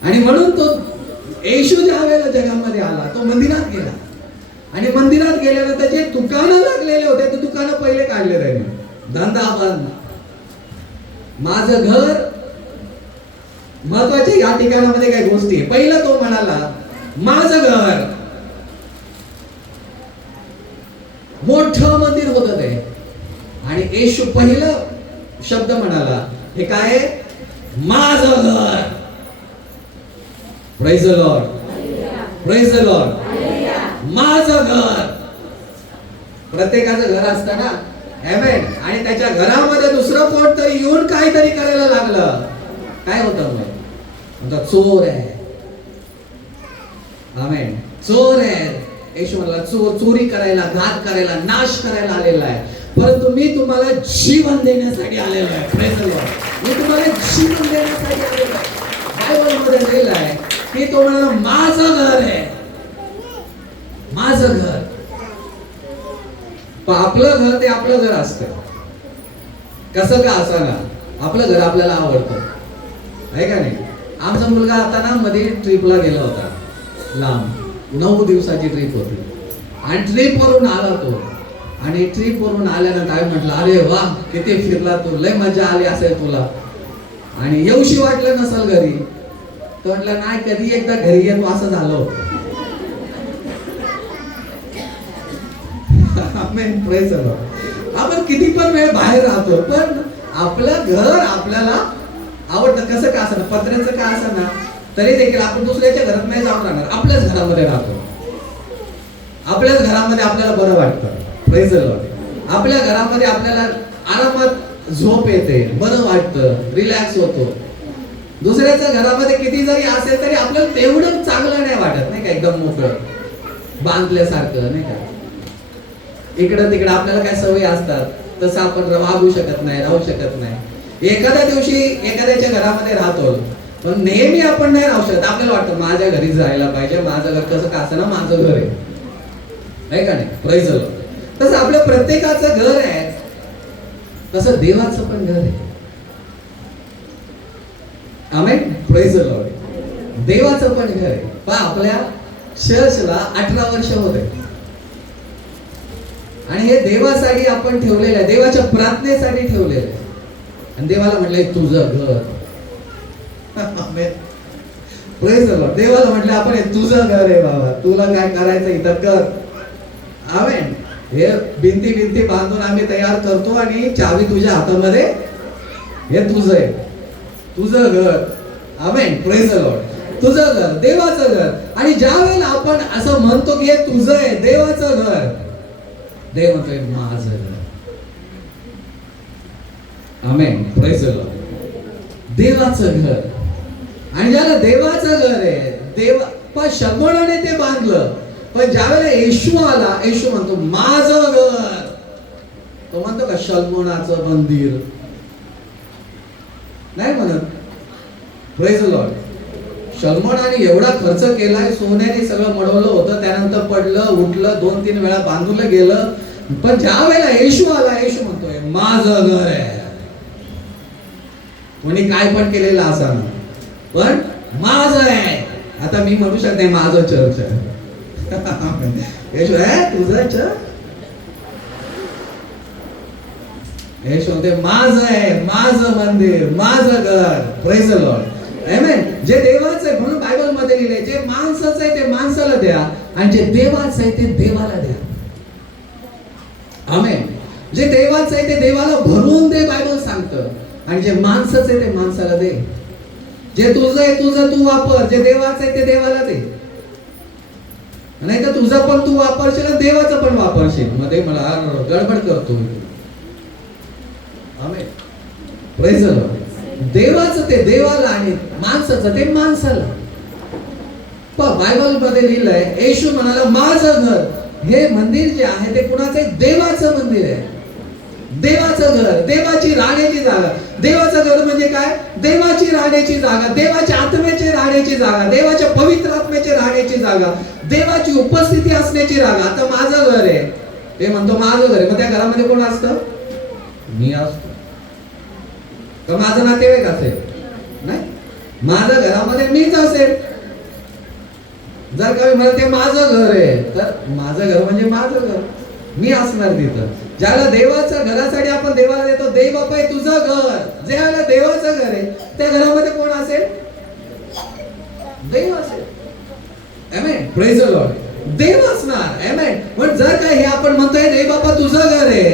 आणि म्हणून तो येशू ज्या वेळेला जगामध्ये आला तो मंदिरात गेला आणि मंदिरात गेल्यानंतर जे दुकानं लागलेले होते ते दुकानं पहिले काढले त्याने. धंदा बंद. माझं घर महत्वाचे या ठिकाणामध्ये काही गोष्टी. पहिलं तो म्हणाला माझं घर. मोठं मंदिर होतं ते. आणि येशू पहिलं शब्द म्हणाला हे काय, माझं घर. Praise the lord. Praise the Lord. माझं घर. प्रत्येकाचं घर असतं ना. आणि त्याच्या घरामध्ये दुसरं कोण तरी येऊन काहीतरी करायला लागलं, काय होतं मग चोर आहे. आमेन. चोर आहे. येशू म्हणाला चोरी करायला, घात करायला, नाश करायला आलेला आहे, परंतु मी तुम्हाला जीवन देण्यासाठी आलेलो आहे. Praise the Lord. मी तुम्हाला जीवन देण्यासाठी आलेलो आहे. बायबल मध्ये लिहिलं आहे की तो म्हणाला माझं घर आहे. माझं घर. पण आपलं घर ते आपलं घर असतं. कसं का असाना आपलं घर आपल्याला आवडतं, आहे का नाही. आमचा मुलगा आता ना मध्ये ट्रिपला गेला होता, लांब 9 दिवसाची ट्रिप होती. आणि ट्रिप वरून आला तो. आणि ट्रिप वरून आल्यानंतर आम्ही म्हटलं अरे वा किती फिरला तू, लय मजा आली असेल तुला आणि येऊशी वाटलं नसेल घरी. तो म्हटलं नाही कधी एकदा घरी येतो असं झालं होतं. आपण किती पण वेळ बाहेर राहतो पण आपलं घर आपल्याला आवडतं. कसं का असं पत्र्याचं का असं ना तरी देखील आपण दुसऱ्याच्या घरात नाही जाऊन राहणार, आपल्याच घरामध्ये राहतो. आपल्याच घरामध्ये आपल्याला बरं वाटतं. Praise the Lord. आपल्या घरामध्ये आपल्याला आरामात झोप येते, बरं वाटतं, रिलॅक्स होतो. दुसऱ्याच्या घरामध्ये किती जरी असेल तरी आपल्याला तेवढं चांगलं नाही वाटत, नाही का, एकदम मोकळं बांधल्यासारखं, नाही का. इकडं तिकडं आपल्याला काय सवय असतात तसं आपण वागू शकत नाही, राहू शकत नाही. एखाद्या दिवशी एखाद्याच्या घरामध्ये राहतो पण नेहमी आपण नाही राहू शकत. आपल्याला वाटतं माझ्या घरी जायला पाहिजे, माझं घर कसं का असं ना माझं घर आहे का नाही. Praise the Lord. तसं आपल्या प्रत्येकाचं घर आहे, तसं देवाचं पण घर आहे. आमेन. Praise the Lord. देवाचं पण घर आहे. पण आपल्या चर्चला 18 वर्ष होते आणि हे देवासाठी आपण ठेवलेलं आहे, देवाच्या प्रार्थनेसाठी ठेवलेलं आहे. आणि देवाला म्हटलंय तुझं घर. Praise the Lord. देवाला म्हटलं आपण हे तुझं घर आहे बाबा, तुला काय करायचं इथं कर. आमेन. हे भिंती बांधून आम्ही तयार करतो आणि चावी तुझ्या हातामध्ये, हे तुझं आहे, तुझं घर. आमेन. Praise the Lord. तुझं घर, देवाचं घर. आणि ज्या वेळेला आपण असं म्हणतो की हे तुझं आहे, देवाचं घर, देव म्हणतोय माझं घर. आमेन. Praise the Lord. देवाचं घर. आणि ज्याला देवाचं घर आहे, देव पण शल्मोनाने ते बांधलं. पण ज्या वेळेला येशू आला, येशू म्हणतो माझं घर. तो म्हणतो का शल्मोनाचं मंदिर, नाही म्हणत. Praise the Lord. सलमोनाने एवढा खर्च केलाय, सोन्याने सगळं मडवलं होतं, त्यानंतर पडलं उठलं, 2-3 वेळा बांधून गेलं, पण ज्या वेळेला येशू आला, येशू म्हणतोय माझं घर आहे. कोणी काय पण केलेलं असावं, पण माझं आहे. आता मी म्हणू शकते माझं चर्च आहे. येशू आहे तुझं चर्च. येशू म्हणते माझं आहे, माझं मंदिर, माझं घर. Praise the Lord. आमेन. जे देवाचं आहे, म्हणून बायबल मध्ये लिहिलंय जे माणसाचं आहे ते माणसाला द्या, आणि जे देवाचं आहे ते देवाला द्या. आमेन. जे देवाचं आहे ते देवाला भरून दे, बायबल सांगतं. आणि जे माणसाचं आहे ते माणसाला दे. जे तुझं आहे तुझं तू वापर, जे देवाचं आहे ते देवाला दे. नाही तर तुझं पण तू वापरशील आणि देवाचं पण वापरशील. मध्ये मला गडबड करतो. आमेन. Praise the Lord. देवाचं ते देवाला आणि माणसाचं ते माणसाला. पण बायबल मध्ये लिहिलंय, येशू म्हणाला माझं घर. हे मंदिर जे आहे ते कुणाचं आहे? देवाचं मंदिर आहे. देवाचं घर, देवाची राहण्याची जागा. देवाचं घर म्हणजे काय? देवाची राहण्याची जागा, देवाच्या आत्म्याची राहण्याची जागा, देवाच्या पवित्र आत्म्याची राहण्याची जागा, देवाची उपस्थिती असण्याची जागा. आता माझं घर आहे, ते म्हणतो माझं घर आहे, मग त्या घरामध्ये कोण असतं? मी असतो. तर माझं नातेवाईक असेल? नाही, माझ्या घरामध्ये मीच असेल. जर का मला ते माझं घर आहे, तर माझं घर म्हणजे माझं घर, मी असणार तिथं. ज्याला देवाच्या घरासाठी आपण देवाला देतो, देव बापा आहे तुझं घर, ज्याला देवाचं घर आहे त्या घरामध्ये कोण असेल? देव असेल. आमेन. Praise the Lord. देव असणार. आमेन. पण जर का हे आपण म्हणतोय देव बापा तुझं घर आहे,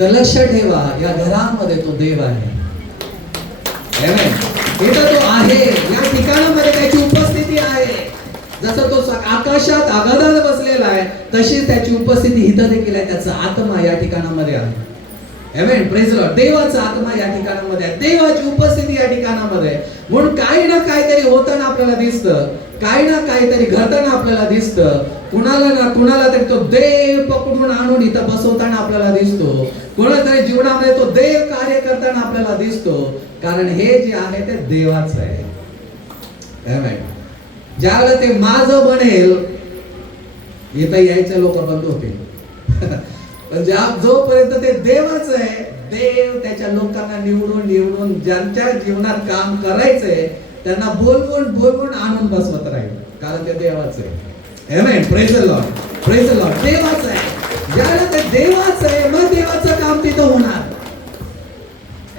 तर लक्षात ठेवा या घरामध्ये तो देव आहे. आमेन. इथं तो आहे, या ठिकाणामध्ये त्याची उपस्थिती आहे. जसं तो आकाशात आगाधात बसलेला आहे, तशीच त्याची उपस्थिती इथं देखील आहे. त्याचा आत्मा या ठिकाणामध्ये आहे. आमेन. Praise the Lord. देवाचा आत्मा या ठिकाणामध्ये आहे, देवाची उपस्थिती या ठिकाणामध्ये आहे. म्हणून काही ना काहीतरी होताना आपल्याला दिसतं, काही ना काहीतरी घडताना आपल्याला दिसतं. कुणाला ना कुणाला तरी तो देव पकडून आणून इथं बसवताना आपल्याला दिसतो. कोणाला तरी जीवनामध्ये तो देव कार्य करताना आपल्याला दिसतो. कारण हे जे आहे ते देवाचं आहे. आमेन. ज्याला ते माझं बनेल, इथं यायचे लोक बंद होते. पण जोपर्यंत ते देवाचं आहे, देव त्याच्या लोकांना निवडून निवडून ज्यांच्या जीवनात काम करायचंय त्यांना बोलवून बोलवून आणून बसवत राहील. कारण ते देवाचं आहे. Amen. Praise the Lord. Praise the Lord. देवाचं आहे. ज्याला ते देवाचं आहे, मग देवाचं काम तिथं होणार.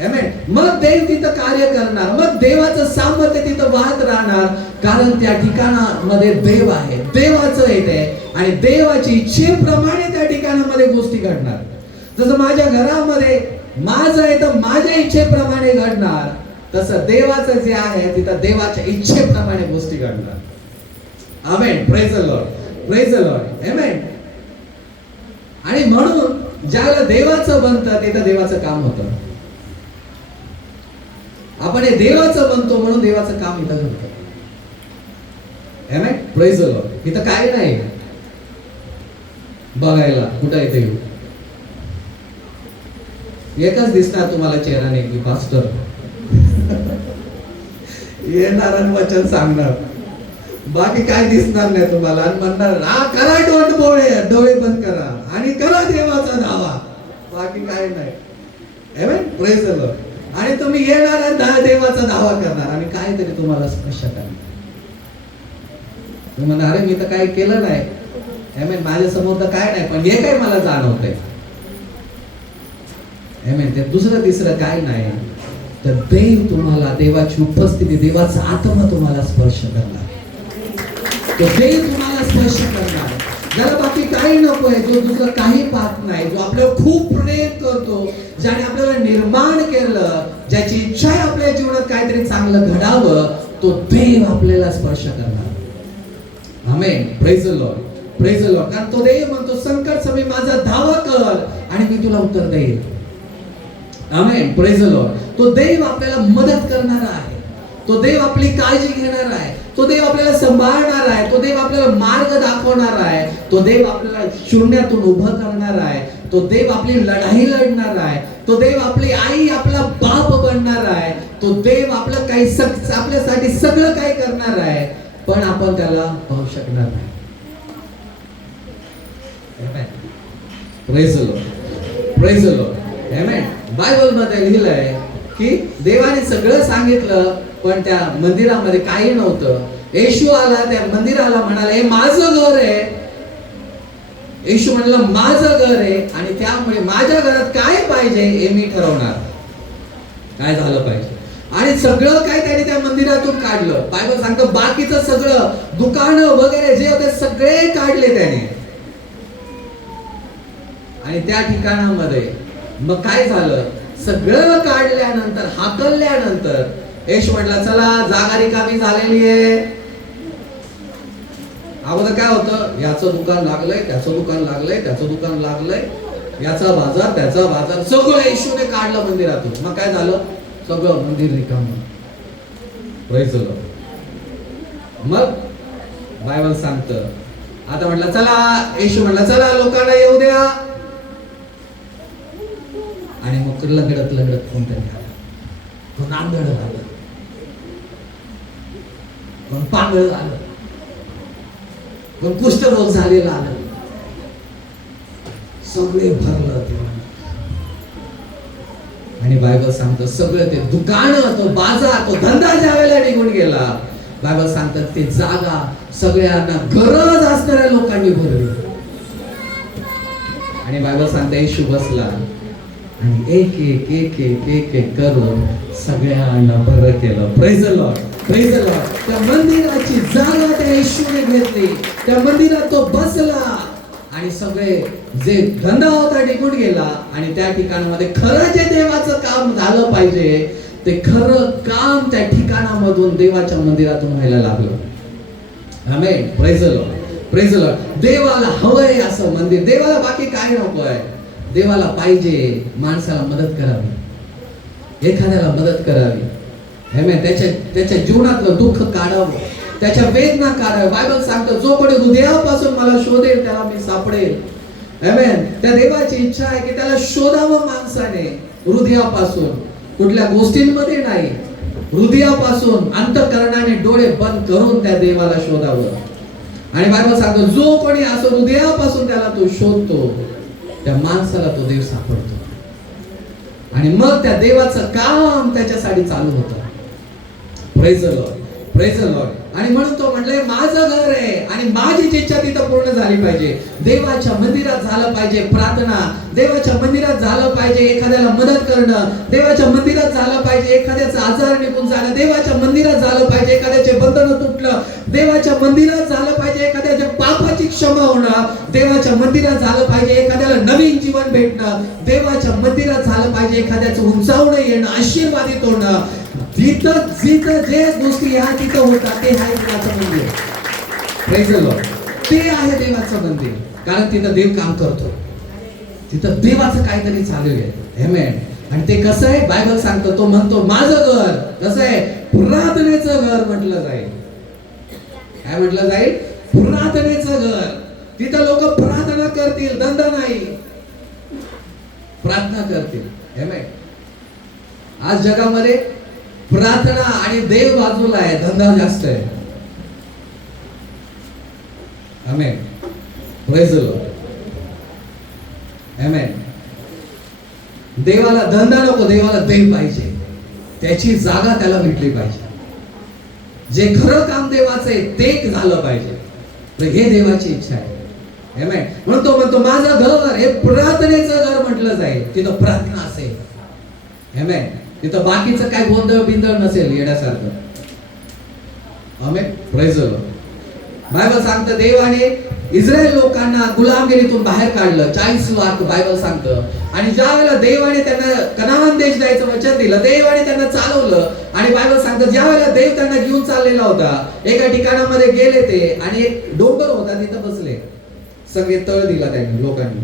आमेन. मग देव तिथं कार्य करणार, मग देवाचं सामर्थ्य तिथं वाहत राहणार. कारण त्या ठिकाणामध्ये देव आहे, देवाचं येते, आणि देवाची इच्छेप्रमाणे त्या ठिकाणामध्ये गोष्टी घडणार. जसं माझ्या घरामध्ये माझं आहे तर माझ्या इच्छेप्रमाणे घडणार, तसं देवाचं जे आहे तिथं देवाच्या इच्छेप्रमाणे गोष्टी घडणार. Amen. Praise the Lord. Praise the Lord. Amen. आणि म्हणून ज्याला देवाचं बनतं तिथं देवाचं काम होतं. आपण हे देवाचं बनतो म्हणून देवाचं काम इथं घडतं. आमेन. Praise the lord. इथं काय नाही बघायला, कुठं येते एकच दिसणार तुम्हाला चेहराने की पास्टर येणार आणि वचन सांगणार, बाकी काय दिसणार नाही तुम्हाला. आणि म्हणणार हा करा डोळे बंद करा आणि करा देवाचा दावा, बाकी काय नाही. आमेन. Praise the Lord. आणि तुम्ही येणार आणि देवाचा दावा करणार आणि काहीतरी तुम्हाला स्पर्श करणार. तुम्ही म्हणणार अरे मी तर काही केलं नाही. आमेन. माझ्या समोर तर काय नाही, पण हे काय मला जाणवतंय. आमेन. ते दुसरं तिसरं काय नाही, तर देव तुम्हाला, देवाची उपस्थिती, देवाचा आत्मा तुम्हाला स्पर्श करणार. तो देव तुम्हाला स्पर्श करणार. ज्याला बाकी काही नकोय, जो दुसरं काही पाहत नाही, जो आपल्याला खूप प्रेम करतो, ज्याने आपल्याला निर्माण केलं, ज्याची इच्छा आहे आपल्या जीवनात काहीतरी चांगलं घडावं, तो देव आपल्याला स्पर्श करणार. Amen. Praise the Lord. Praise the lord. कारण तो देव म्हणतो संकट समय माझा धावा कर आणि मी तुला उत्तर देईन. आमेन. Praise the lord. तो देव आपल्याला मदत करणारा आहे. तो देव आपली काळजी घेणार आहे, तो देव आपल्याला सांभाळणार आहे, तो देव आपल्याला मार्ग दाखवणार आहे, तो देव आपल्याला शून्यातून उभं करणार आहे, तो देव आपली लढाई लढणार आहे, तो देव आपली आई आपला बाप बनणार आहे, तो देव आपलं काही आपल्यासाठी सगळं काही करणार आहे, पण आपण त्याला पाहू शकणार नाही. Praise the lord, praise the Lord. Amen. Bible मध्ये लिहिलंय की देवाने सगळं सांगितलं, पण त्या मंदिरामध्ये काही नव्हतं. येशू आला त्या मंदिराला, म्हणाला हे माझं घर आहे. येशू म्हणलं माझं घर आहे, आणि त्यामुळे माझ्या घरात काय पाहिजे हे मी ठरवणार, काय झालं पाहिजे. आणि सगळं काय त्याने त्या मंदिरातून काढलं. बायबल सांगतं बाकीचं सगळं दुकानं वगैरे जे होते सगळे काढले त्याने. आणि त्या ठिकाणामध्ये मग काय झालं, सगळं काढल्यानंतर, हाकलल्यानंतर येशू म्हटला चला जागा रिकामी झालेली आहे. अगोदर काय होतं, याचं दुकान लागलंय, त्याचं दुकान लागलंय, त्याचं दुकान लागलंय, याचा बाजार, त्याचा बाजार, सगळं येशूने काढलं मंदिरातून. मग काय झालं, सगळं मंदिर रिकामं. Praise the Lord. मग बायबल सांगतं, आता म्हटलं चला, येशू म्हटलं चला लोकांना येऊ द्या. आणि मग लगडत लगडत कोणतरी आलं, कोण आंधळ झालं, कोण पांगळ झालं, कोण कुष्ठरोग झालेला आलं, सगळे भरलं ते. आणि बायबल सांगतं सगळं ते दुकान, तो बाजार, तो धंदा ज्या वेळेला निघून गेला, बायबल सांगतात ते जागा सगळ्यांना गरज असणाऱ्या लोकांनी भरली. आणि बायबल सांगते येशू बसला आणि एक एक एक एक एक एक करून सगळ्यांना बरं केलं. Praise the lord, praise the Lord. त्या मंदिराची जागा त्या येशूने घेतली, त्या मंदिरात तो बसला, आणि सगळे जे धंदा होता निघून गेला. आणि त्या ठिकाणामध्ये खरं जे देवाचं काम झालं पाहिजे ते खरं काम त्या ठिकाणामधून देवाच्या मंदिरातून व्हायला लागलं. Amen. Praise the lord, praise the Lord. देवाला हवंय असं मंदिर, देवाला बाकी काय नकोय. देवाला पाहिजे माणसाला मदत करावी, एखाद्याला मदत करावी. आमेन. त्याच्या जीवनातलं दुःख काढावं, त्याच्या वेदना काढावं. बायबल सांगतं जो कोणी हृदयापासून मला शोधेल त्याला मी सापडेल. आमेन. त्या देवाची इच्छा आहे की त्याला शोधावं माणसाने हृदयापासून, कुठल्या गोष्टींमध्ये नाही, हृदयापासून अंतःकरणाने डोळे बंद करून त्या देवाला शोधावं. आणि बायबल सांगतो जो कोणी असं हृदयापासून त्याला तो शोधतो त्या माणसाला तो देव सापडतो. आणि मग त्या देवाचं काम त्याच्यासाठी चालू होतं. Praise the lord, praise the Lord. आणि म्हणून तो म्हटलंय माझं घर आहे आणि माझी इच्छा तिथं पूर्ण झाली पाहिजे. देवाच्या मंदिरात झालं पाहिजे प्रार्थना, देवाच्या मंदिरात झालं पाहिजे एखाद्याला मदत करणं, देवाच्या मंदिरात झालं पाहिजे एखाद्याचा आजार निघून जाणं, देवाच्या मंदिरात झालं पाहिजे एखाद्याचे बंधन तुटलं, देवाच्या मंदिरात झालं पाहिजे एखाद्याच्या पापाची क्षमा होणं, देवाच्या मंदिरात झालं पाहिजे एखाद्याला नवीन जीवन भेटणं, देवाच्या मंदिरात झालं पाहिजे एखाद्याचं उंचावणं येणं, आशीर्वादित होणं. जिथं जिथं जे गोष्टी ह्या तिथं होतात ते आहे देवाचं मंदिर. Praise the Lord. ते आहे देवाचं मंदिर, कारण तिथं देव काम करतो, तिथं देवाचं काहीतरी चालू आहे. आमेन. आणि ते कसं आहे बायबल सांगतो, तो म्हणतो माझं घर कसं आहे, प्रार्थनेचं घर म्हटलं जाईल. काय म्हटलं जाईल, प्रार्थनेचं घर. तिथं लोक प्रार्थना करतील, धंदा नाही, प्रार्थना करतील. आमेन. आज जगामध्ये प्रार्थना आणि देव बाजूला आहे, धंदा जास्त आहे. Amen. Praise the Lord. Amen. देवाला धंदा नको, देवाला देव पाहिजे, त्याची जागा त्याला भेटली पाहिजे. जे खरं काम देवाचं आहे ते झालं पाहिजे. तर हे देवाची इच्छा आहे. आमेन. म्हणून तो म्हणतो माझं घर हे प्रार्थनेचं घर म्हटलं जाईल, तिथं प्रार्थना असेल. आमेन. तिथं बाकीचं काय गोंधळ बिंदळ नसेल येण्यासारखं. Amen. Praise the lord. Bible सांगतं देवाने इस्रायल लोकांना गुलामगिरीतून बाहेर काढलं, 40 लाख बायबल सांगतं. आणि ज्या वेळेला देवाने त्यांना कनान देश द्यायचं वचन दिलं, देवाने त्यांना चालवलं. आणि बायबल सांगतं ज्या वेळेला देव त्यांना घेऊन चाललेला होता, एका ठिकाणामध्ये गेले ते आणि एक डोंगर होता तिथं बसले, सगळे तळ दिला त्यांनी लोकांनी.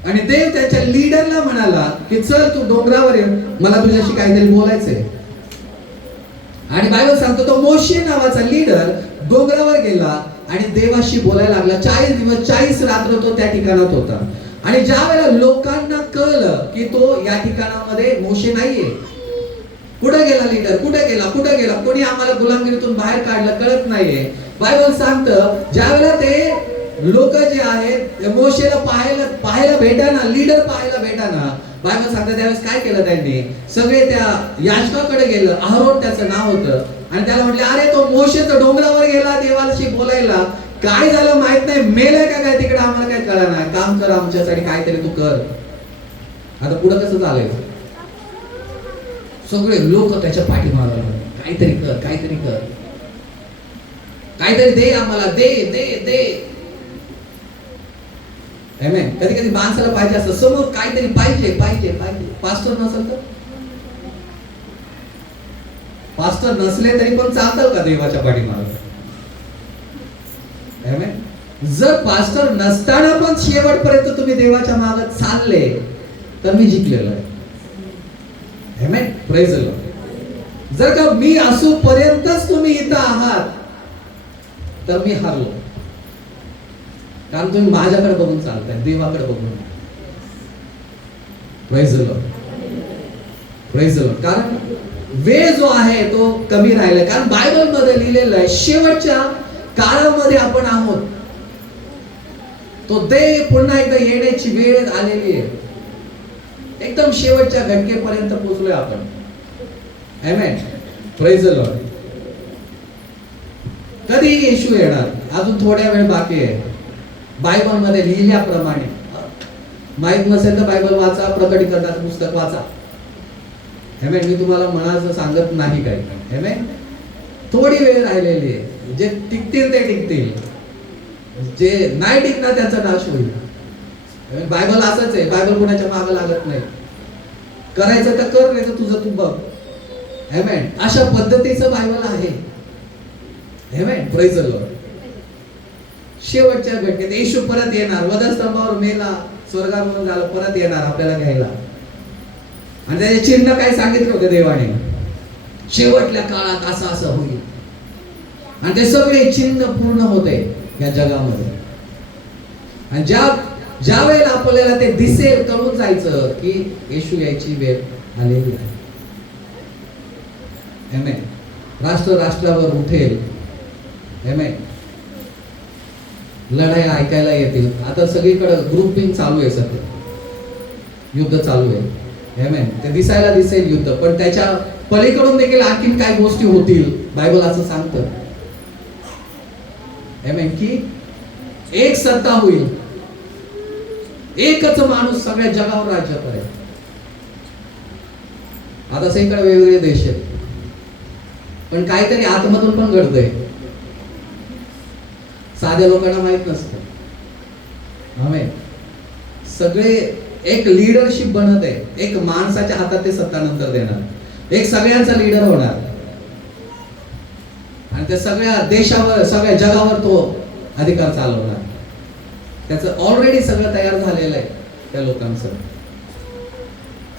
आणि देव त्याच्या लीडरला म्हणाला की चल तू डोंगरावर ये, मला तुझ्याशी काहीतरी बोलायचंय. आणि बायबल सांगतो तो मोशे नावाचा लीडर डोंगरावर गेला आणि देवाशी बोलायला लागला. 40 दिवस 40 रात्र तो त्या ठिकाणात होता. आणि ज्या वेळेला लोकांना कळलं की तो या ठिकाणामध्ये मोशे नाहीये, कुठे गेला लीडर, कुठे गेला, कोणी आम्हाला गुलामगिरीतून बाहेर काढलं कळत नाहीये. बायबल सांगतं ज्या वेळेला ते लोक जे आहेत मोशेला पाहायला भेटाना, लीडर पाहायला भेटाना, बायबल सांगतं त्यावेळेस काय केलं त्यांनी, सगळे त्या याजकाकडे गेलं. अहरोन त्याचं नाव होतं. आणि त्याला म्हटले अरे तो मोशे तर डोंगरावर गेला देवाशी बोलायला, काय झालं माहित नाही, मेलाय का काय तिकडे, आम्हाला काय कळलं नाही, काम कर आमच्यासाठी काहीतरी तू कर. आता पुढे कसं चालेल, सगळे लोक त्याच्या पाठीमागे काहीतरी कर, काहीतरी दे आम्हाला, दे. आमेन. कधी कधी माणसाला पाहिजे असतं, समोर काहीतरी पाहिजे. पास्टर नसेल तर, पास्टर नसले तरी पण चालतं का देवाच्या पाठीमागे? आमेन. जर पास्टर नसताना पण शेवटपर्यंत तुम्ही देवाच्या मागे चालले तर मी जिंकलेलो आहे. आमेन. Praise the lord. जर का मी असू पर्यंतच तुम्ही इथं आहात तर मी हारलो, कारण तुम्ही माझ्याकडे बघून चालताय, देवाकडे बघून. Praise the Lord. Praise the lord. कारण वेळ जो आहे तो कमी राहिला, कारण बायबल मध्ये लिहिलेलं आहे शेवटच्या काळामध्ये आपण आहोत. तो देव पुन्हा एकदा येण्याची वेळ आलेली आहे. एकदम शेवटच्या घटकेपर्यंत पोहोचलोय आपण. आमेन. Praise the lord. कधी येशू येणार, अजून थोड्या वेळ बाकी आहे. बायबल मध्ये लिहिल्याप्रमाणे, माहित नसेल तर बायबल वाचा, प्रकटीकरणाचं पुस्तक वाचा. आमेन. मी तुम्हाला मनाचं सांगत नाही काही. आमेन. थोडी वेळ राहिलेली आहे. जे टिकतील ते टिकतील, जे नाही टिकणार त्याचा नाश होईल. बायबल असंच आहे, बायबल कोणाच्या मागे लागत नाही. करायचं तर कर, नाही तर तुझं तू बघ. आमेन. अशा पद्धतीचं बायबल आहे. आमेन. Praise the lord. शेवटच्या घटनेत येशू परत येणार, वधस्तंभावर मेला, स्वर्गावरून झालं, परत येणार आपल्याला घ्यायला. आणि त्याचे चिन्ह काय सांगितले होते देवाने, शेवटल्या काळात असं होईल. आणि ते सगळे चिन्ह पूर्ण होते या जगामध्ये. आणि ज्या वेळेला आपल्याला ते दिसेल, कळून जायचं की येशू यायची वेळ आलेली आहे. आमेन. राष्ट्र राष्ट्रावर उठेल. आमेन. लढाया ऐकायला येतील. आता सगळीकडे ग्रुपिंग चालू आहे, सध्या युद्ध चालू आहे. आमेन. ते दिसेल युद्ध, पण त्याच्या पलीकडून देखील आणखीन काय गोष्टी होतील. बायबल असं सांगतं. आमेन. की एक सत्ता होईल, एकच माणूस सगळ्या जगावर राज्य करेल. आता सगळीकडे वेगवेगळे देश आहेत, पण काहीतरी आतमधून पण घडतंय, साध्या लोकांना माहित नसतं. आमेन. सगळे एक लीडरशिप बनत आहे. एक माणसाच्या हातात ते सत्ता नंतर देणार, एक सगळ्यांचा लीडर होणार. आणि त्या सगळ्या देशावर, सगळ्या जगावर तो अधिकार चालवणार. त्याचं ऑलरेडी सगळं तयार झालेलं आहे त्या लोकांचं.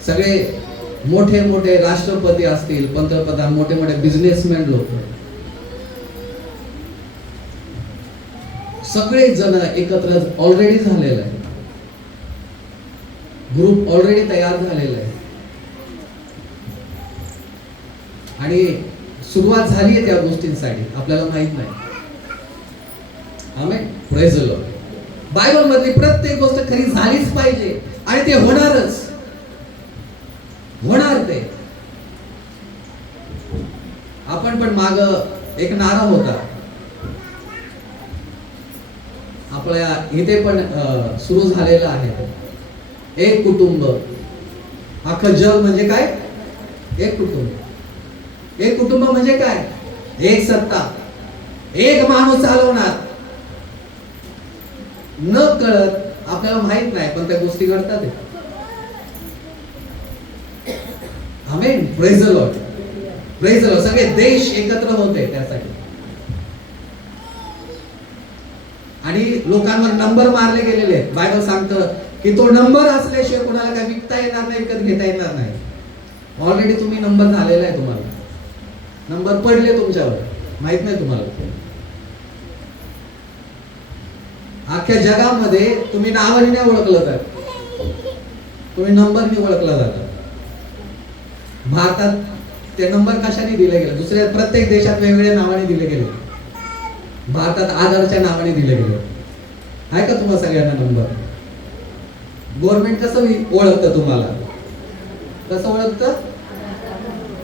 सगळे मोठे मोठे राष्ट्रपती असतील, पंतप्रधान, मोठे मोठे बिझनेसमॅन लोक, सगळे जण एकत्र ऑलरेडी झालेलं आहे. ग्रुप ऑलरेडी तयार झालेला आहे. आणि सुरुवात झाली आहे त्या गोष्टींसाठी, आपल्याला माहित नाही. Amen. Praise the lord. Bible मधली प्रत्येक गोष्ट खरी झालीच पाहिजे, आणि ते होणारच, होणार ते. आपण पण माग एक नारा होता आपल्या इथे पण सुरू झालेला आहे, एक कुटुंब. अख्खं जग म्हणजे काय, एक कुटुंब. एक कुटुंब म्हणजे काय, एक सत्ता, एक माणूस चालवणार. न कळत, आपल्याला माहित नाही, पण त्या गोष्टी घडतात. Amen. Praise the Lord. Praise the lord. सगळे देश एकत्र होते त्यासाठी. आणि लोकांवर नंबर मारले गेलेले आहेत. बायबल सांगतं की तो नंबर असल्याशिवाय कोणाला काय विकता येणार नाही, विकत घेता येणार नाही. ऑलरेडी तुम्ही नंबर झालेला आहे तुम्हाला. नंबर पडले तुमच्यावर, माहित नाही तुम्हाला. अख्ख्या जगामध्ये तुम्ही नावाने नाही ओळखलं जात, तुम्ही नंबरने ओळखला जाता. भारतात ते नंबर कशाने दिले गेले? दुसऱ्या प्रत्येक देशात वेगवेगळ्या नावाने दिले गेले. भारतात आधारच्या नावाने दिले गेले. आहे का तुम्हाला सगळ्यांना नंबर? गव्हर्नमेंट कसं ओळखतं तुम्हाला? कसं ओळखतं?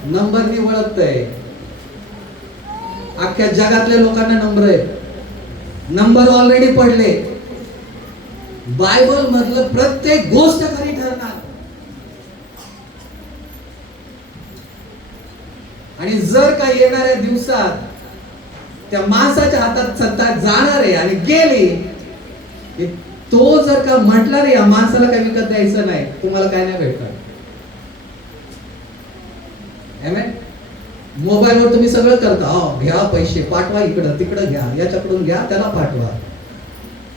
नंबरनी ओळखतंय. अख्ख्या जगातल्या लोकांना नंबर आहे, नंबर ऑलरेडी पडले. बायबल मधलं प्रत्येक गोष्ट खरी ठरणार. आणि जर का येणाऱ्या दिवसात त्या माणसाच्या हातात सत्ता जाणार आहे आणि गेली, तो जर का म्हटला रे या माणसाला काय विकत द्यायचं नाही, तुम्हाला काय नाही भेटणार. मोबाईलवर तुम्ही सगळं करता, घ्या पैसे, पाठवा इकडं तिकडं, घ्या याच्याकडून घ्या, त्याला पाठवा.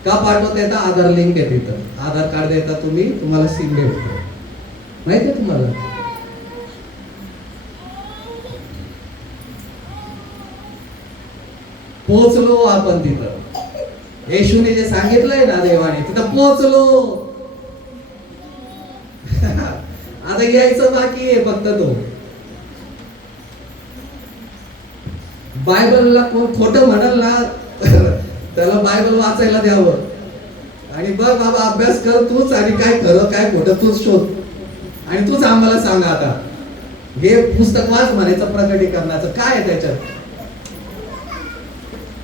का पाठवत येता? आधार लिंक आहे तिथं, आधार कार्ड देता तुम्ही, तुम्हाला सिम भेटतो. माहिती आहे तुम्हाला? पोहोचलो आपण तिथं. येशूने जे सांगितलंय ना देवाने, तिथं पोहोचलो. आता यायचं बाकी आहे फक्त. तो बायबलला कोण खोटं म्हणाल ना, त्याला बायबल वाचायला द्यावं आणि बघ बाबा अभ्यास कर तूच, आणि काय खरं काय खोटं तूच शोध आणि तूच आम्हाला सांग. आता हे पुस्तक वाच म्हणायचं प्रकटीकरणाचं, काय आहे त्याच्यात?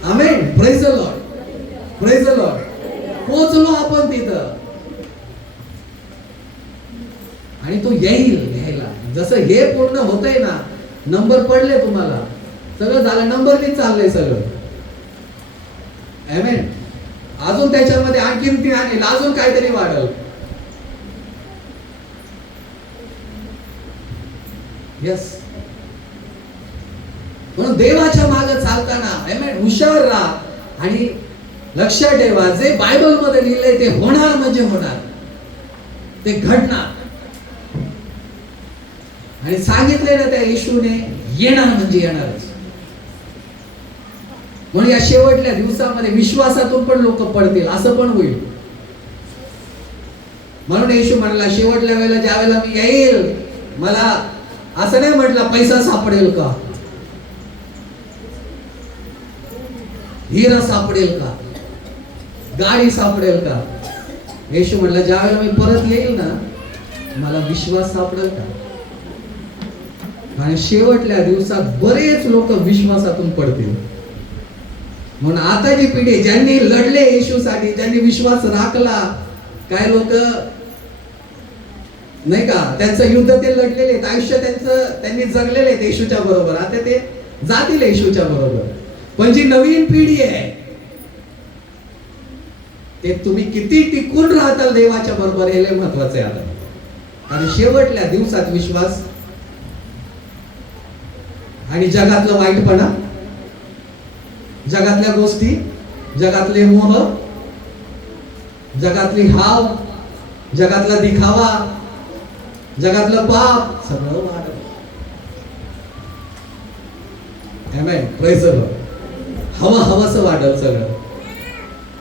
Amen. Praise the Lord, praise the lord. पोहोचलो आपण तिथं आणि तो येईल घ्यायला. जसं हे पूर्ण होतंय ना, नंबर पडले तुम्हाला, सगळं झालं, नंबरने चाललंय सगळं. आमेन. अजून त्याच्यामध्ये आणखीन ती आणेल, अजून काहीतरी वाढल. यस. म्हणून देवाच्या मागे चालताना आमेन हुशार राहा आणि लक्षात ठेवा, जे बायबल मध्ये लिहिलंय ते होणार म्हणजे होणार, ते घडणार. आणि सांगितले ना त्या येशूने, येणार म्हणजे येणारच. म्हणून या शेवटल्या दिवसामध्ये विश्वासातून पण लोक पडतील, असं पण होईल. म्हणून येशू म्हणला शेवटल्या वेळेला ज्या वेळेला मी येईल, मला असं नाही म्हटलं पैसा सापडेल का, हिरा सापडेल का, गाडी सापडेल का. येशू म्हणला ज्या वेळेला मी परत येईल ना, मला विश्वास सापडेल का. आणि शेवटल्या दिवसात बरेच लोक विश्वासातून पडतील. म्हणून आता जी पिढी ज्यांनी लढले येशूसाठी, ज्यांनी विश्वास राखला, काय लोक नाही का, त्यांचं युद्ध ते लढलेले आहेत, आयुष्य त्यांनी जगलेले आहेत येशूच्या बरोबर, आता ते जातील येशूच्या बरोबर. पण जी नवीन पिढी आहे, ते तुम्ही किती टिकून राहताल देवाच्या बरोबर, हे महत्वाचं आहे आता. आणि शेवटल्या दिवसात विश्वास आणि जगातलं वाईटपणा, जगातल्या गोष्टी, जगातले मोह, जगातली हाव, जगातला दिखावा, जगातलं पाप सगळं वाढलं. आमेन. Praise the lord. हवंसं वाढलं सगळं,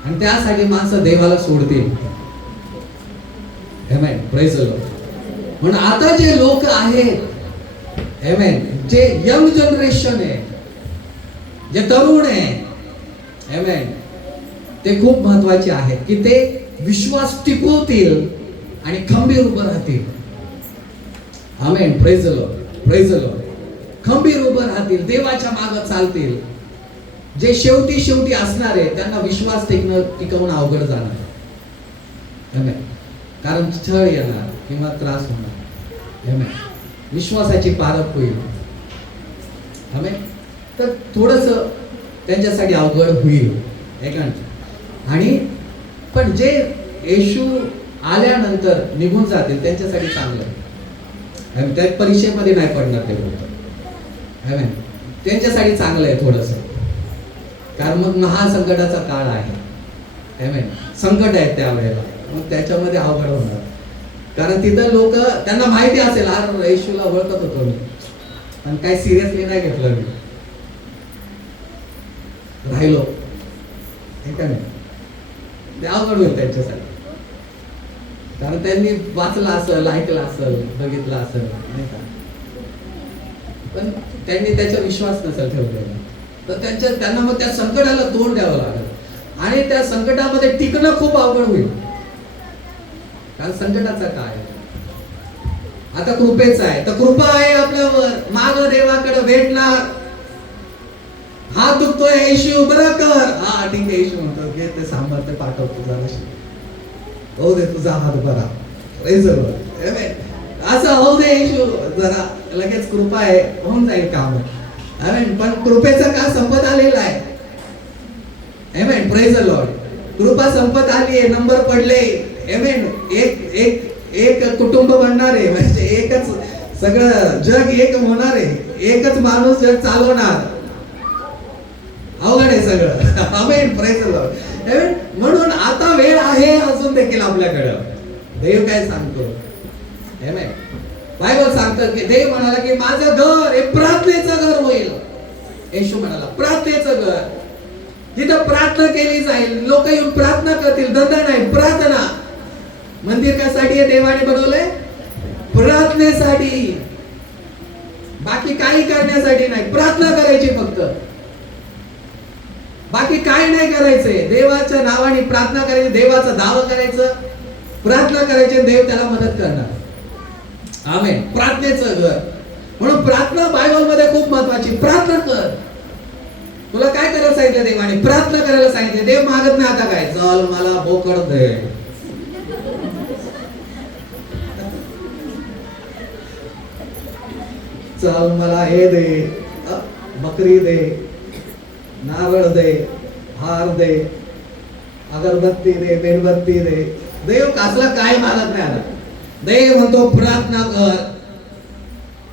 आणि त्यासाठी माणसं देवाला सोडतील. आमेन. Praise the lord. म्हणून आता जे लोक आहेत, आमेन, जे यंग जनरेशन आहे, जे तरुण आहे, आमेन, ते खूप महत्वाचे आहेत की ते विश्वास टिकवतील आणि खंबीर उभं राहतील. Amen. Praise the Lord, praise the lord. खंबीर उभं राहतील, देवाच्या मागे चालतील. जे शेवटी असणार आहे त्यांना विश्वास टिकवणं अवघड जाणार. आमेन. कारण छळ येणार किंवा त्रास होणार. आमेन. विश्वासाची पारख होईल. आमेन. तर थोडस त्यांच्यासाठी अवघड होईल. आणि पण जे येशू आल्यानंतर निघून जातील त्यांच्यासाठी चांगलं आहे. त्या परीक्षेमध्ये नाही पडणार ते लोक. आमेन. त्यांच्यासाठी चांगलं आहे थोडस, कारण मग महासंकटाचा काळ आहे. आमेन. संकट आहे त्यावेळेला, मग त्याच्यामध्ये अवघड होणार. कारण तिथं लोक, त्यांना माहिती असेल, अरे येशूला ओळखत होतो मी, पण काही सिरियसली नाही घेतलं मी, राहिलो हे का नाही. ते अवघड होईल त्यांच्यासाठी, कारण त्यांनी वाचलं असेल, ऐकलं असेल, बघितलं असेल नाही का, पण त्यांनी त्याचा विश्वास नसेल ठेवलेला, तर त्यांना मग त्या संकटाला तोंड द्यावं लागेल आणि त्या संकटामध्ये टिकणं खूप अवघड होईल. कारण संकटाचा काय, आता कृपेचा आहे, तर कृपा आहे आपल्यावर, माग देवाकडे भेटणार. हात दुखतोय येशू बरं कर, हा ठीक आहे येशू म्हणतो, घे ते सांबार ते पाठवतो जरा, हो दे तुझा हात बरा, असं हो दे येशू जरा, लगेच कृपा आहे होऊन जाईल काम. पण कृपेचा काळ संपत आलेला आहे. Amen, praise the Lord. कृपा संपत आली आहे, नंबर पडले. आमेन. एक कुटुंब बनणार आहे, म्हणजे एकच सगळं जग एक होणार आहे, एकच माणूस जग चालवणार. अवघड आहे सगळं. आमेन, प्रेज द लॉर्ड. आमेन. म्हणून आता वेळ आहे अजून देखील आपल्याकडं. देव काय सांगतो, आमेन, बायबल सांगतं की देव म्हणाला की माझं घर हे प्रार्थनेचं घर होईल. येशू म्हणाला प्रार्थनेचं घर, जिथं प्रार्थना केली जाईल, लोक येऊन प्रार्थना करतील. धंदा नाही, प्रार्थना. मंदिर कशासाठी आहे देवाने बनवलंय? प्रार्थनेसाठी, बाकी काही करण्यासाठी नाही. प्रार्थना करायची फक्त, बाकी काही नाही करायचंय. देवाच्या नावाने प्रार्थना करायची, देवाचा दावा करायचं, प्रार्थना करायची, देव त्याला मदत करणार. आमेन. प्रार्थनेचं घर. म्हणून प्रार्थना बायबल मध्ये खूप महत्वाची. प्रार्थना कर. तुला काय करायला सांगितलं देवाने? प्रार्थना करायला सांगितले. देव मागत नाही आता काय, चल मला बोकड दे, चल मला हे दे, बकरी दे, नारळ दे, हार दे, अगरबत्ती दे, मेणबत्ती दे. देव कसला काय मागत नाही आता. देव म्हणतो प्रार्थना कर.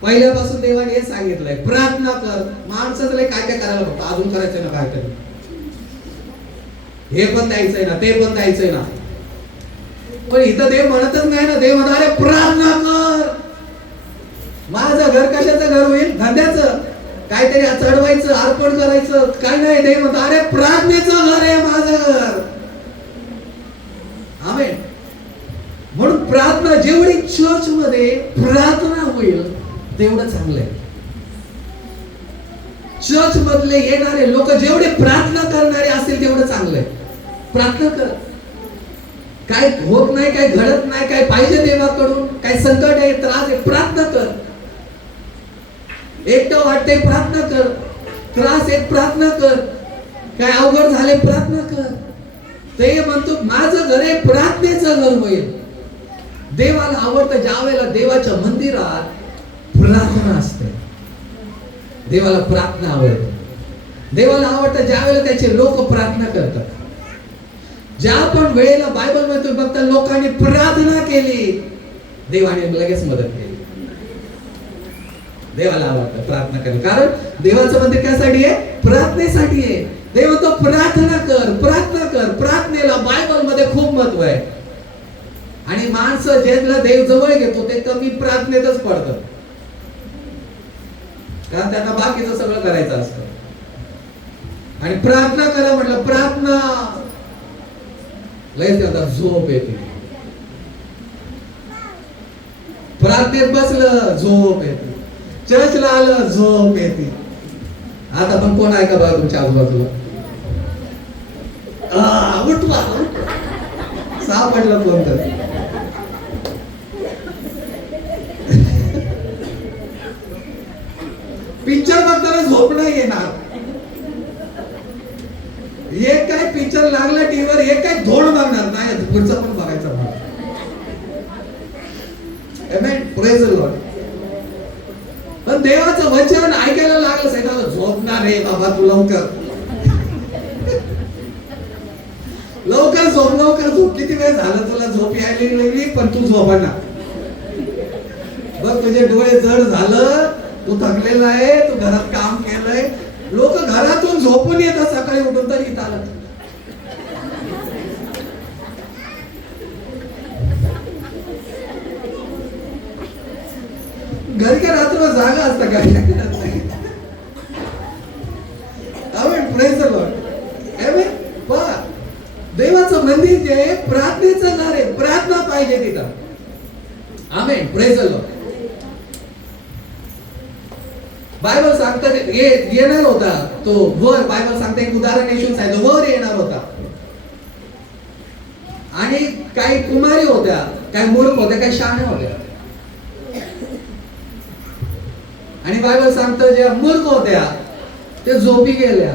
पहिल्यापासून देवाने हे सांगितलंय, प्रार्थना कर. माणसाचं काय काय करायला बघतो, अजून करायचंय ना काहीतरी, हे पण द्यायचंय ना, ते पण द्यायचंय ना. पण इथं देव म्हणतच नाही ना. देव म्हणतो अरे प्रार्थना कर. माझं घर कशाचं घर होईल? धंद्याचं, काहीतरी चढवायचं, अर्पण करायचं काय नाही. देव म्हणतो अरे प्रार्थनेचं घर आहे माझं घर. आमेन. म्हणून प्रार्थना, जेवढी चर्च मध्ये प्रार्थना होईल तेवढं चांगलं आहे. चर्च मधले येणारे लोक जेवढे प्रार्थना करणारे असतील तेवढं चांगलं आहे. प्रार्थना कर. काय होत नाही, काय घडत नाही, काय पाहिजे देवाकडून, काय संकट आहे, त्रास आहे, प्रार्थना कर. एकटं वाटतंय, प्रार्थना कर. त्रास एक, प्रार्थना कर. काय अवघड झाले, प्रार्थना कर. ते म्हणतो माझं घर आहे प्रार्थनेचं घर होईल. देवाला आवडतं ज्या वेळेला देवाच्या मंदिरात प्रार्थना असते. देवाला प्रार्थना आवडते. देवाला आवडतं ज्या वेळेला त्याचे लोक प्रार्थना करतात. ज्या पण वेळेला बायबल मध्ये बघता लोकांनी प्रार्थना केली, देवाने लगेच मदत केली. देवाला आवडतं प्रार्थना करणं, कारण देवाचं मंदिर कशासाठी आहे? प्रार्थनेसाठी आहे. देव म्हणतो प्रार्थना कर, प्रार्थना कर. प्रार्थनेला बायबल मध्ये खूप महत्व आहे. आणि माणसं ज्याला देव जवळ घेतो ते कमी प्रार्थनेतच पडतं, कारण त्यांना बाकीचं सगळं करायचं असतं. आणि प्रार्थना करा म्हटलं, प्रार्थना लगेच त्याला झोप येते. प्रार्थनेत बसलं झोप येते, चर्चला आलं झोप येते. आता पण कोण आहे का बघा तुमच्या आजूबाजूला? उठवा, सापडलं कोण तर. पिक्चर बघताना झोप नाही येणार. एक काय पिक्चर लागला टीव्हीवर, एक काय धोड बघणार नाही, पुढचं पण बघायचं. आमेन, प्रेज द लॉर्ड. पण देवाचं वचन ऐकायला लागलं साहेब, झोपणार रे बाबा तू, लवकर लवकर झोप, लवकर झोप. किती वेळ झालं तुला झोप यायला लागली, पण तू झोपणार. बघ तुझे डोळे जड झालं, तू थकलेला आहे, तू घरात काम केलंय. लोक घरातून झोपून येतात सकाळी उठून, तर इथं आलं. घरी काय रात्र जागा असतं काय? Praise the Lord. आमेन. पहा, देवाचं मंदिर जे आहे प्रार्थनेचं घर आहे, प्रार्थना पाहिजे तिथं. Amen. Praise the lord. Bible सांगतं येणार होता तो वर, बायबल सांगते एक उदाहरण येशून सांगितलं, वर येणार होता आणि काही कुमारी होत्या, काही मूर्ख होत्या, काही शहाण्या होत्या. आणि बायबल सांगतं ज्या मूर्ख होत्या ते झोपी गेल्या.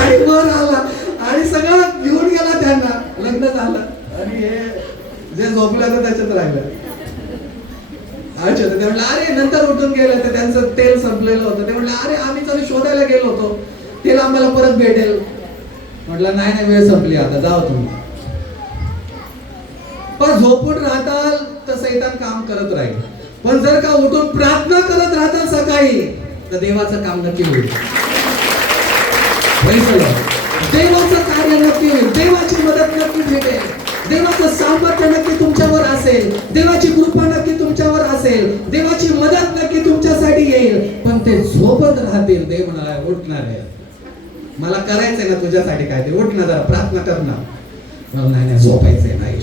आणि वर आला आणि सगळं घेऊन गेला, त्यांना लग्न झालं आणि हे जे झोपलं तर त्याच्यात राहिलं. अच्छा, ते म्हणलं अरे नंतर उठून गेलं तर त्यांचं तेल संपलेलं होतं. ते म्हणलं अरे आम्ही तर शोधायला गेलो होतो, तेल आम्हाला परत भेटेल. म्हटलं नाही नाही, वेळ संपली, आता जाओ तुम्ही. पण झोपून राहताल तर सैतान काम करत राहील. पण जर का उठून प्रार्थना करत राहताल सकाळी तर देवाचं काम नक्की होईल. देवाचं कार्य नक्की होईल, देवाची मदत नक्की भेटेल, देवाचं सामर्थ्य नक्की तुमच्यावर असेल, देवाची कृपा नक्की तुमच्यावर असेल, देवाची मदत नक्की तुमच्यासाठी येईल. पण ते झोपत राहतील. देव म्हणाला उठणार आहे, मला करायचंय ना तुझ्यासाठी काय, ते उठ ना, जरा प्रार्थना कर ना. मला नाही नाही झोपायचंय नाही.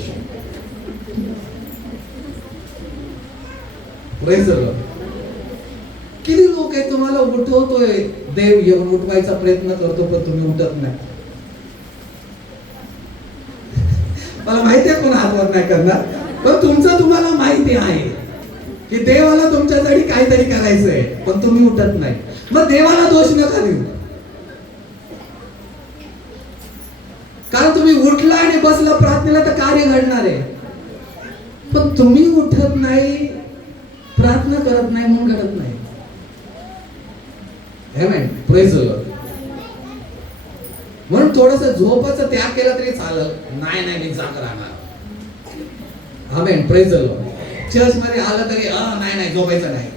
किती लोक आहे तुम्हाला उठवतोय, देव येऊन उठवायचा प्रयत्न करतो पण तुम्ही उठत नाही. मला माहिती आहे कोण हातवर नाही करणार, पण तुमचं तुम्हाला माहिती आहे की देवाला तुमच्यासाठी काहीतरी करायचंय पण तुम्ही उठत नाही. मग देवाला दोष नका देऊ, कारण तुम्ही उठला आणि बसला प्रार्थनेला तर कार्य घडणार आहे. पण तुम्ही उठत नाही, प्रार्थना करत नाही म्हणून घडत नाही. आमेन. Praise the lord. म्हणून थोडस झोपाचा त्याग केला तरी चालेल. नाही नाही मी जाग राहणार. Amen. Praise the lord. Church मध्ये आलं तरी नाही नाही झोपायचं नाही.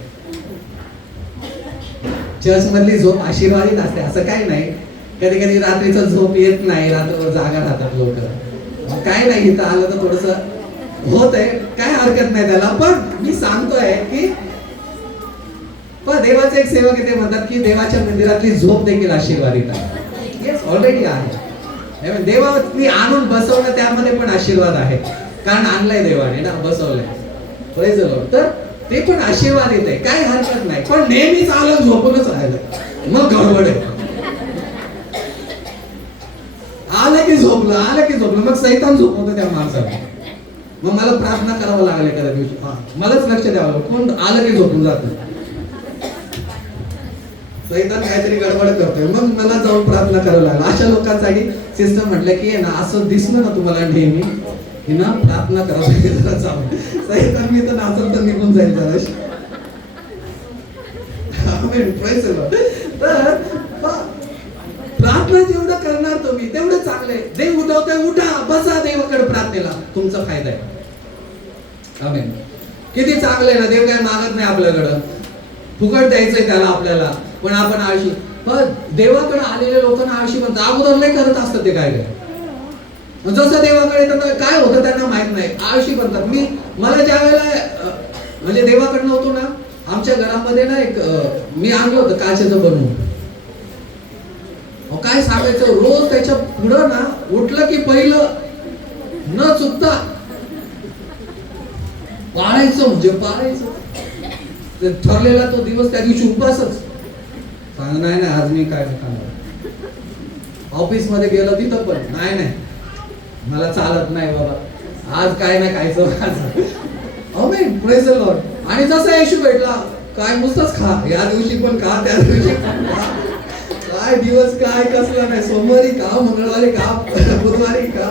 चर्च मधली झोप आशीर्वादित असते असं काही नाही. कधी कधी रात्रीचं झोप येत नाही, रात्रभर जागा राहतात लोक. काय नाही, इथं आलं तर थोडस होत आहे, काय हरकत नाही त्याला. पण मी सांगतोय की देवाचे एक सेवक येते म्हणतात की देवाच्या मंदिरातली झोप देखील आशीर्वादित आहे. येस, ऑलरेडी आहे. देवानी आणून बसवलं त्यामध्ये पण आशीर्वाद आहे, कारण आणलाय देवाने ना, बसवलंय. Praise the Lord. तर ते पण आशीर्वादित आहे, काय हरकत नाही. पण नेहमीच आलं झोपूनच राहिलं मग गडबड आहे. आलं की झोपलं मग सैतान झोपवतं त्या माणसाला. मग मला प्रार्थना करावं लागले एखाद्या दिवशी, मलाच लक्ष द्यावं लागलं, कोण आलं की झोपून जात. सैतान काहीतरी गडबड करतोय, मग मला जाऊन प्रार्थना करावं लागलं. अशा लोकांसाठी सिस्टम म्हटलं की ना, असं दिसलं ना तुम्हाला नेहमी की ना प्रार्थना करावं जरा जाऊन. सैतान मी तर नाचल तर निघून जाईल जरा. तर प्रार्थना जेवढं करणार तुम्ही तेवढं चांगलंय. देव उठवतोय, उठा बसा देवाकडे प्रार्थनेला, तुमचा फायदा आहे. आमेन. किती चांगलंय ना, देव काय मागत नाही आपल्याकडं, फुकट द्यायचंय त्याला आपल्याला. पण आपण आळशी. पण देवाकडे आलेल्या लोकांना आळशी म्हणतात. अगोदर लय करत असतात ते काय काय, जसं देवाकडे त्यांना काय होतं त्यांना माहित नाही, आळशी बनतात. मला ज्या वेळेला म्हणजे देवाकडनं होतो ना, आमच्या घरामध्ये ना एक मी आणलं होतं काचेचं बनवून. काय सांगायचं, रोज त्याच्या पुढं ना उठलं की पहिलं न चुकता पाळायचं, म्हणजे पाळायचं. ठरलेला तो दिवस, त्या दिवशी उपवासच. सांग नाही नाही आज मी काय खाणार. ऑफिस मध्ये गेलो तिथं पण नाही नाही मला चालत नाही बाबा, आज काय नाही खायचं माझं. आमेन. Praise the Lord. आणि जसा येशू भेटला, काय नुसतंच खा, या दिवशी पण खा, त्या दिवशी पण खा. काय दिवस काय कसला नाही, सोमवारी खा, मंगळवारी खा, बुधवारी खा.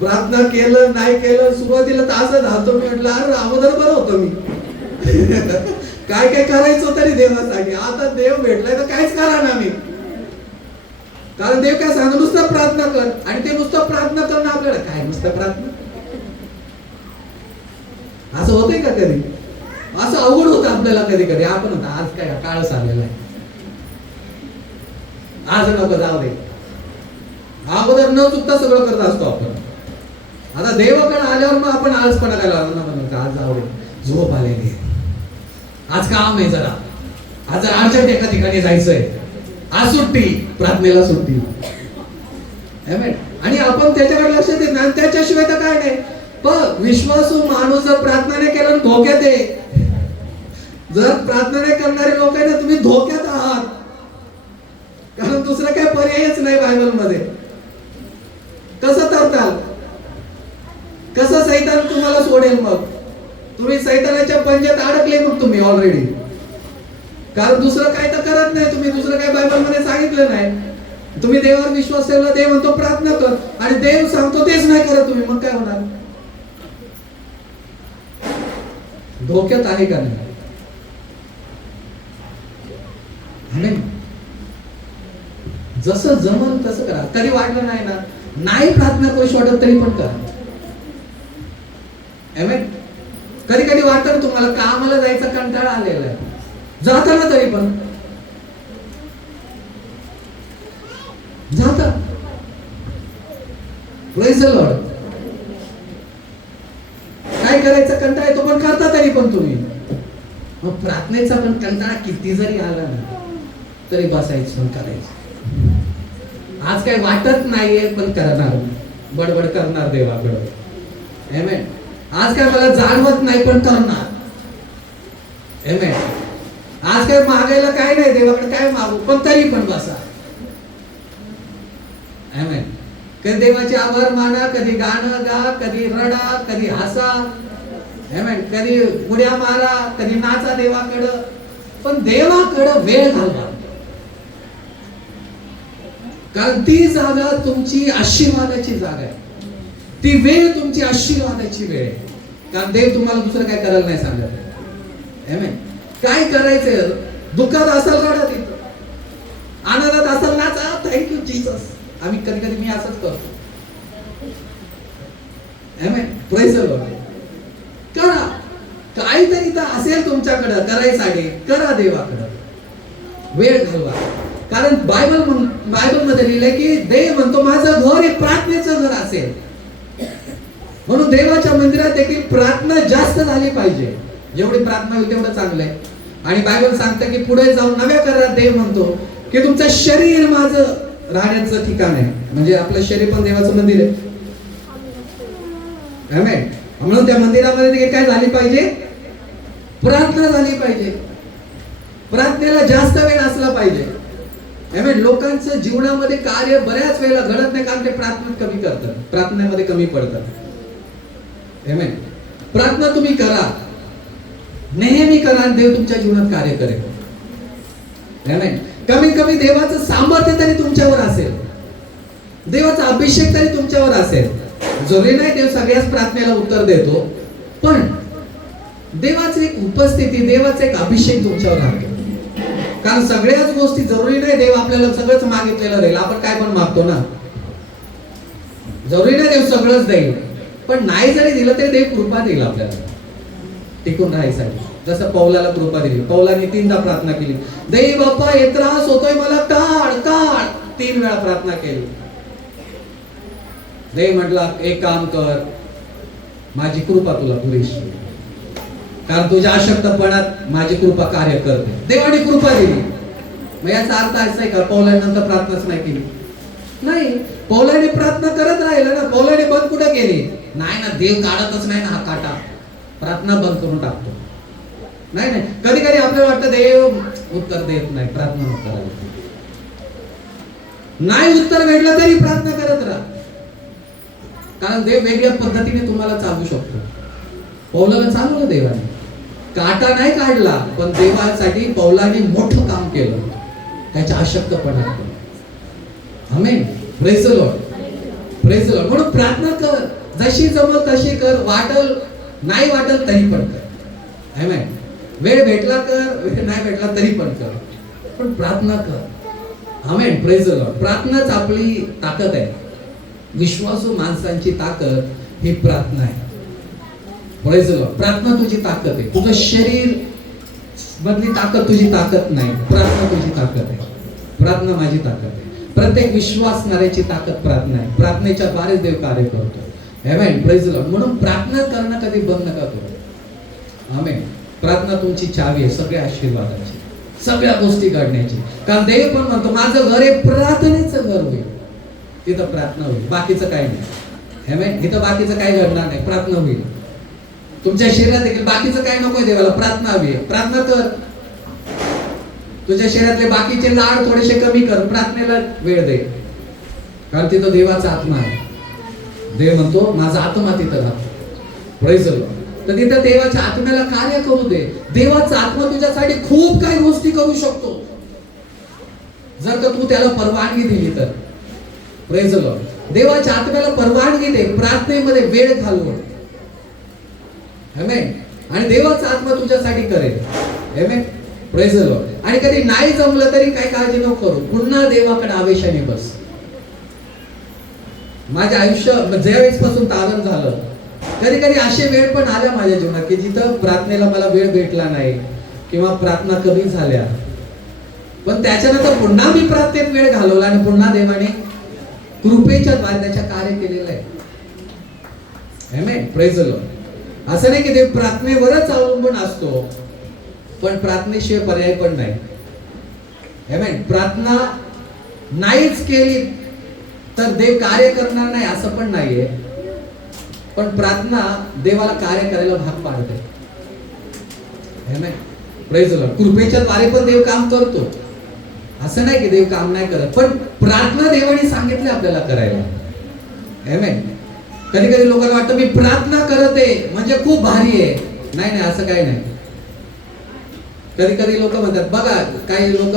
प्रार्थना केलं नाही केलं, सुरुवातीला तर असं झालं. मी म्हटलं अरे अगोदर बरं होतं मी. काय काय करायचं तरी देवासाठी. आता देव भेटलाय तर काहीच करा ना मी, कारण देव काय सांग नुसतं प्रार्थना कर. आणि ते नुसतं प्रार्थना करणं आपल्याला काय, नुसतं प्रार्थना असं होतंय का कधी? असं अवघड होतं आपल्याला कधी कधी. आपण होता आज काय काळच आलेला आहे, आज नको जाऊ दे. अगोदर न चुकता सगळं करत असतो आपण. आता देवाकडे आल्यावर मग आपण आळसपणा करायला लागलो, आज जाऊ दे, झोप आलेली. आज काम आहे जरा, आज जरा अर्जंट एका ठिकाणी जायचंय, आज सुट्टी, प्रार्थनेला सुट्टी. आमेन. आणि आपण त्याच्याकडे लक्ष देत नाही, त्याच्याशिवाय तर काय नाही. पण विश्वासू माणूस जर प्रार्थना नाही केलं धोक्यात आहे. जर प्रार्थना नाही करणारे लोक आहे ना, तुम्ही धोक्यात आहात. कारण दुसरं काही पर्यायच नाही बायबल मध्ये. कसं तरताल, कसं सैतान तुम्हाला सोडेल? मग तुम्ही सैतानाच्या पंजात अडकले मग तुम्ही ऑलरेडी. कारण दुसरं काय तर करत नाही तुम्ही, दुसरं काय बायबल मध्ये सांगितलं नाही. तुम्ही देवावर विश्वास ठेवला, देव म्हणतो प्रार्थना कर, आणि देव सांगतो तेच नाही करत तुम्ही, मग काय होणार? धोक्यात आहे का नाही? जसं जमल तसं करा. तरी वाटलं नाही ना, नाही प्रार्थना करूशी वाटत तरी पण करा. आमेन. कधी कधी वाटतं ना तुम्हाला कामाला जायचा कंटाळा आलेला आहे, जाता ना तरी पण जाता. Praise the Lord. काय करायचं कंटाळा येतो पण करता तरी पण तुम्ही. मग प्रार्थनेचा पण कंटाळा किती जरी आला ना तरी बसायचं करायचं. आज काय वाटत नाहीये पण करणार, बडबड करणार देवाकडे. आमेन. आज काय मला जाणवत नाही पण करणार. आमेन. आज काय मागायला काय नाही देवाकडे, काय मागू पण तरी पण बसा. आमेन. कधी देवाचे आभार माना, कधी गाणं गा, कधी रडा, कधी हसा. आमेन. कधी उड्या मारा, कधी नाचा देवाकडं, पण देवाकडं वेळ घालवा. कारण ती जागा तुमची आशीर्वादाची जागा आहे. ती वेळ तुमची आशीर्वादाची वेळ आहे. कारण देव तुम्हाला दुसरं काय करायला नाही सांगत. आमेन. काय करायचंय? दुःखात असाल रडा तिथं, आनंदात असाल नाचा. Thank you Jesus. आम्ही कधी कधी मी असंच करतो. आमेन. Praise the lord. करा काहीतरी तर असेल तुमच्याकडं करायसाठी, करा देवाकडं, वेळ घालवा. कारण बायबल मध्ये लिहिलंय की देव म्हणतो माझं घर हे प्रार्थनेचं घर असेल. म्हणून देवाच्या मंदिरात देखील प्रार्थना जास्त झाली पाहिजे. जेवढी प्रार्थना होईल तेवढं चांगलं आहे. आणि बायबल सांगतं की पुढे जाऊन नव्या करारात देव म्हणतो की तुमचं शरीर माझं राहण्याचं ठिकाण आहे. म्हणजे आपलं शरीर पण देवाचं मंदिर आहे. आमेन. म्हणून त्या मंदिरामध्ये काय झाली पाहिजे? प्रार्थना झाली पाहिजे. प्रार्थनेला जास्त वेळ असला पाहिजे. आमेन. लोकांचं जीवनामध्ये कार्य बऱ्याच वेळेला घडत नाही कारण ते प्रार्थनेत कमी करतात, प्रार्थनेमध्ये कमी पडतात. आमेन. प्रार्थना तुम्ही करा, नेहमी करा, देव तुमच्या जीवनात कार्य करेल. आमेन. कमीत कमी देवाचं सामर्थ्य तरी तुमच्यावर असेल, देवाचा अभिषेक तरी तुमच्यावर असेल. जरुरी नाही देव सगळ्याच प्रार्थनेला उत्तर देतो, पण देवाची एक उपस्थिती, देवाचा एक अभिषेक तुमच्यावर राहतो. कारण सगळ्याच गोष्टी जरुरी नाही देव आपल्याला सगळंच मागितलेलं देईल. आपण काय पण मागतो ना, जरुरी नाही देव सगळंच देईल, पण नाही जरी दिलं तरी देव कृपा देईल आपल्याला टिकून राहायसाठी. जसं पौलाला कृपा दिली. पौलाने 3दा प्रार्थना केली, देव बाप्पा हे त्रास होतोय मला, काढ काढ. 3 वेळा प्रार्थना केली. देव म्हटला एक काम कर, माझी कृपा तुला पुरेशी, कारण तुझ्या अशक्तपणात माझी कृपा कार्य करते. देवाने कृपा दिली. मग याचा अर्थ असा आहे का पौलाने नंतर प्रार्थनाच नाही केली? नाही. पौलाने प्रार्थना करत राहिला ना. पौलाने बंद कुठे केली? नाही ना, देव काढतच नाही ना हा काटा, प्रार्थना बंद करून टाकतो. नाही नाही. कधी कधी आपल्याला वाटतं देव उत्तर देत नाही, प्रार्थना करायला. नाही उत्तर भेटलं तरी प्रार्थना करत राहा, कारण देव वेगळ्या पद्धतीने तुम्हाला चालू शकतो. पौलाला चालवलं देवाने, काटा नाही काढला, पण देवासाठी पौलाने मोठं काम केलं त्याच्या अशक्तपणात. Amen. Praise the Lord. Praise the lord. म्हणून प्रार्थना कर, जशी जमल तशी कर, वाटल नाही वाटल तरी पण कर. आमेन. वेळ भेटला कर, वेळ नाही भेटला तरी पण कर, पण प्रार्थना कर. आमेन. Praise the lord. प्रार्थनाच आपली ताकद आहे. विश्वासू माणसांची ताकद ही प्रार्थना आहे. Praise the lord. प्रार्थना तुझी ताकद आहे. तुझं शरीर मधली ताकद तुझी ताकद नाही, प्रार्थना तुझी ताकद आहे. प्रार्थना माझी ताकद आहे. प्रत्येक विश्वासणाऱ्याची ताकद प्रार्थना आहे. प्रार्थनेच्या द्वारेच देव कार्य करतो. आमेन. Praise the lord. म्हणून प्रार्थना करणं कधी बंद नका करू. आमेन. प्रार्थना तुमची चावी आहे सगळ्या आशीर्वादाची, सगळ्या गोष्टी घडण्याची. कारण देव पण म्हणतो माझं घर हे प्रार्थनेचं घर होईल. तिथं प्रार्थना होईल, बाकीचं काही नाही. आमेन. इथं बाकीचं काही घडणार नाही, प्रार्थना होईल. तुमच्या शरीरात देखील बाकीचं काही नकोय देवाला, प्रार्थना हवी. प्रार्थना कर. तुझ्या शरीरातले बाकीचे लाड थोडेसे कमी कर, प्रार्थनेला वेळ दे. कारण तिथं देवाचा आत्मा आहे. देव म्हणतो माझा आत्मा तिथं राहतो. Praise the Lord. तर तिथं देवाच्या आत्म्याला कार्य करू दे. देवाचा आत्मा तुझ्यासाठी खूप काही गोष्टी करू शकतो जर का तू त्याला परवानगी दिली तर. Praise the Lord. देवाच्या आत्म्याला परवानगी दे, प्रार्थनेमध्ये वेळ घालवून. आमेन. आणि देवाचा आत्मा तुझ्यासाठी करेल. आमेन. Praise the Lord. आणि कधी नाही जमलं तरी काही काळजी नको करू, पुन्हा देवाकडे आवेशाने बस. माझ्या आयुष्य ज्यावेळेस पासून तारण झालं, कधी कधी असे वेळ पण आल्या माझ्या जीवनात की जिथं प्रार्थनेला मला वेळ भेटला नाही किंवा प्रार्थना कमी झाल्या, पण त्याच्यानंतर पुन्हा मी प्रार्थनेत वेळ घालवला आणि पुन्हा देवाने कृपेच्या द्वारे त्याच्या कार्य केलेलं आहे. आमेन. Praise the lord. असं नाही की देव प्रार्थनेवरच अवलंबून असतो, पण प्रार्थनेशिवाय पर्याय पण नाही. आमेन. प्रार्थना नाहीच केली तर देव कार्य करणार नाही असं पण नाहीये, पण प्रार्थना देवाला कार्य करायला भाग पाडते. आमेन. Praise the lord. कृपेच्या द्वारे पण देव काम करतो, असं नाही की देव काम नाही करत, पण प्रार्थना देवाने सांगितले आपल्याला करायला. आमेन. कधी कधी लोकांना वाटतं मी प्रार्थना करत आहे म्हणजे खूप भारी आहे. नाही नाही, असं काही नाही. कधी कधी लोक म्हणतात बघा, काही लोक